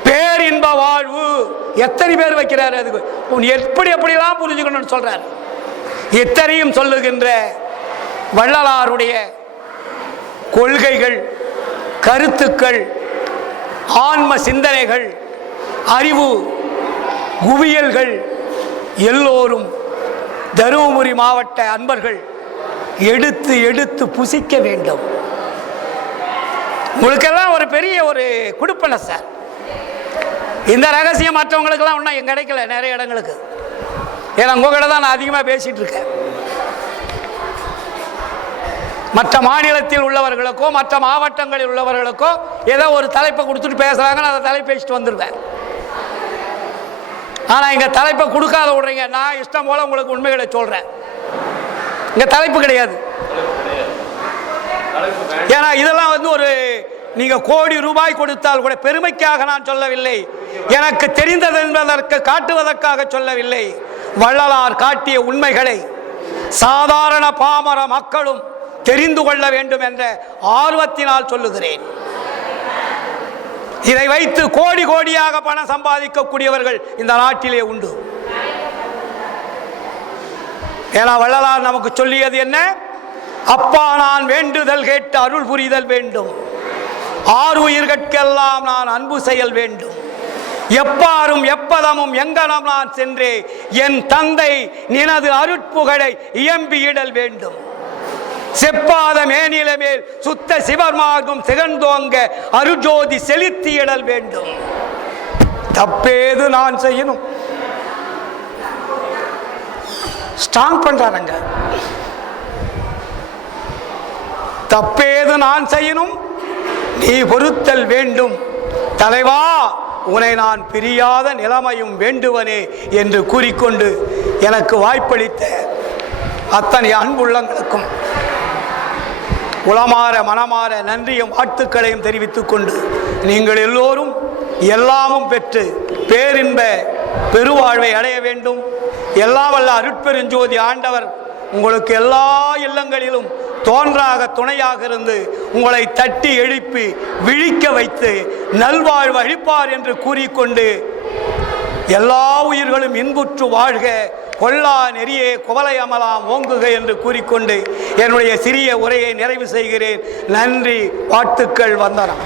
பேரின்ப வாழ்வு. எத்தனை பேர் வைக்கிறாரு? அதுக்கு எப்படி எப்படிலாம் புரிஞ்சுக்கணும்னு சொல்றாரு. இத்தனையும் சொல்லுகின்ற வள்ளலாருடைய கொள்கைகள், கருத்துக்கள், ஆன்ம சிந்தனைகள், அறிவு குவியல்கள் எல்லோரும் தருமபுரி மாவட்ட அன்பர்கள் எடுத்து எடுத்து புசிக்க வேண்டும். உங்களுக்கெல்லாம் ஒரு பெரிய ஒரு குடுப்பனை சார். இந்த ரகசியம் மற்றவங்களுக்கெல்லாம் ஒன்றும் எங்க கிடைக்கல நிறைய இடங்களுக்கு. ஏன்னா உங்ககிட்ட தான் நான் அதிகமாக பேசிட்டு இருக்கேன். மற்ற மாநிலத்தில் உள்ளவர்களுக்கோ மற்ற மாவட்டங்களில் உள்ளவர்களுக்கோ ஏதோ ஒரு தலைப்பை கொடுத்துட்டு பேசுறாங்க, நான் அதை தலைப்பு பேசிட்டு வந்துடுவேன். ஆனால் இங்கே தலைப்பை கொடுக்காத விடுறீங்க. நான் இஷ்டம் போல உங்களுக்கு உண்மைகளை சொல்றேன். இங்கே தலைப்பு கிடையாது. ஏன்னா இதெல்லாம் வந்து ஒரு நீங்க கோடி ரூபாய் கொடுத்தால் கூட பெருமைக்காக நான் சொல்லவில்லை, எனக்கு தெரிந்தது என்பதற்கு காட்டுவதற்காக சொல்லவில்லை. வள்ளலார் காட்டிய உண்மைகளை சாதாரண பாமர மக்களும் தெரிந்து கொள்ள வேண்டும் என்ற ஆர்வத்தினால் சொல்லுகிறேன். இதை வைத்து கோடி கோடியாக பணம் சம்பாதிக்கக்கூடியவர்கள் இந்த நாட்டிலே உண்டு. ஏன்னா வள்ளலார் நமக்கு சொல்லியது என்ன? அப்பா நான் வேண்டுதல் கேட்டு அருள் புரிதல் வேண்டும், ஆறு உயிர்கட்கெல்லாம் நான் அன்பு செயல் வேண்டும், எப்பாரும் எப்பதமும் எங்கனம் நான் சென்றே என் தந்தை நினது அருட்புகழை இயம்பியிடல் வேண்டும், செப்பாத மேனில மேல் சுத்த சிவமாகும் திகழ்ந்தோங்க அருஜோதி செலுத்தியிடல் வேண்டும். தப்பேது நான் செய்யணும். ஸ்ட்ராங் பண்றாங்க. தப்பேது நான் செய்யணும், நீ பொறுத்தல் வேண்டும், தலைவா உன்னை நான் பிரியாத நிலைமையும் வேண்டுவனே என்று கூறிக்கொண்டு எனக்கு வாய்ப்பளித்த அத்தனை அன்புள்ளங்களுக்கும் உளமாற மனமாற நன்றியும் வாழ்த்துக்களையும் தெரிவித்துக் கொண்டு நீங்கள் எல்லோரும் எல்லாமும் பெற்று பேரின்ப பெருவாழ்வை அடைய வேண்டும். எல்லாம் வல்ல அருட்பெருஞ்சோதி ஆண்டவர் உங்களுக்கு எல்லா இல்லங்களிலும் தோன்றாக துணையாக இருந்து உங்களை தட்டி எழுப்பி விழிக்க வைத்து நல்வாழ்வு அளிப்பார் என்று கூறிக்கொண்டு எல்லா உயிர்களும் இன்புற்று வாழ்க, கொல்லா நெறியே குவலை அமலாம் ஓங்குக என்று கூறிக்கொண்டு என்னுடைய சிறிய உரையை நிறைவு செய்கிறேன். நன்றி, வாழ்த்துக்கள், வந்தனம்.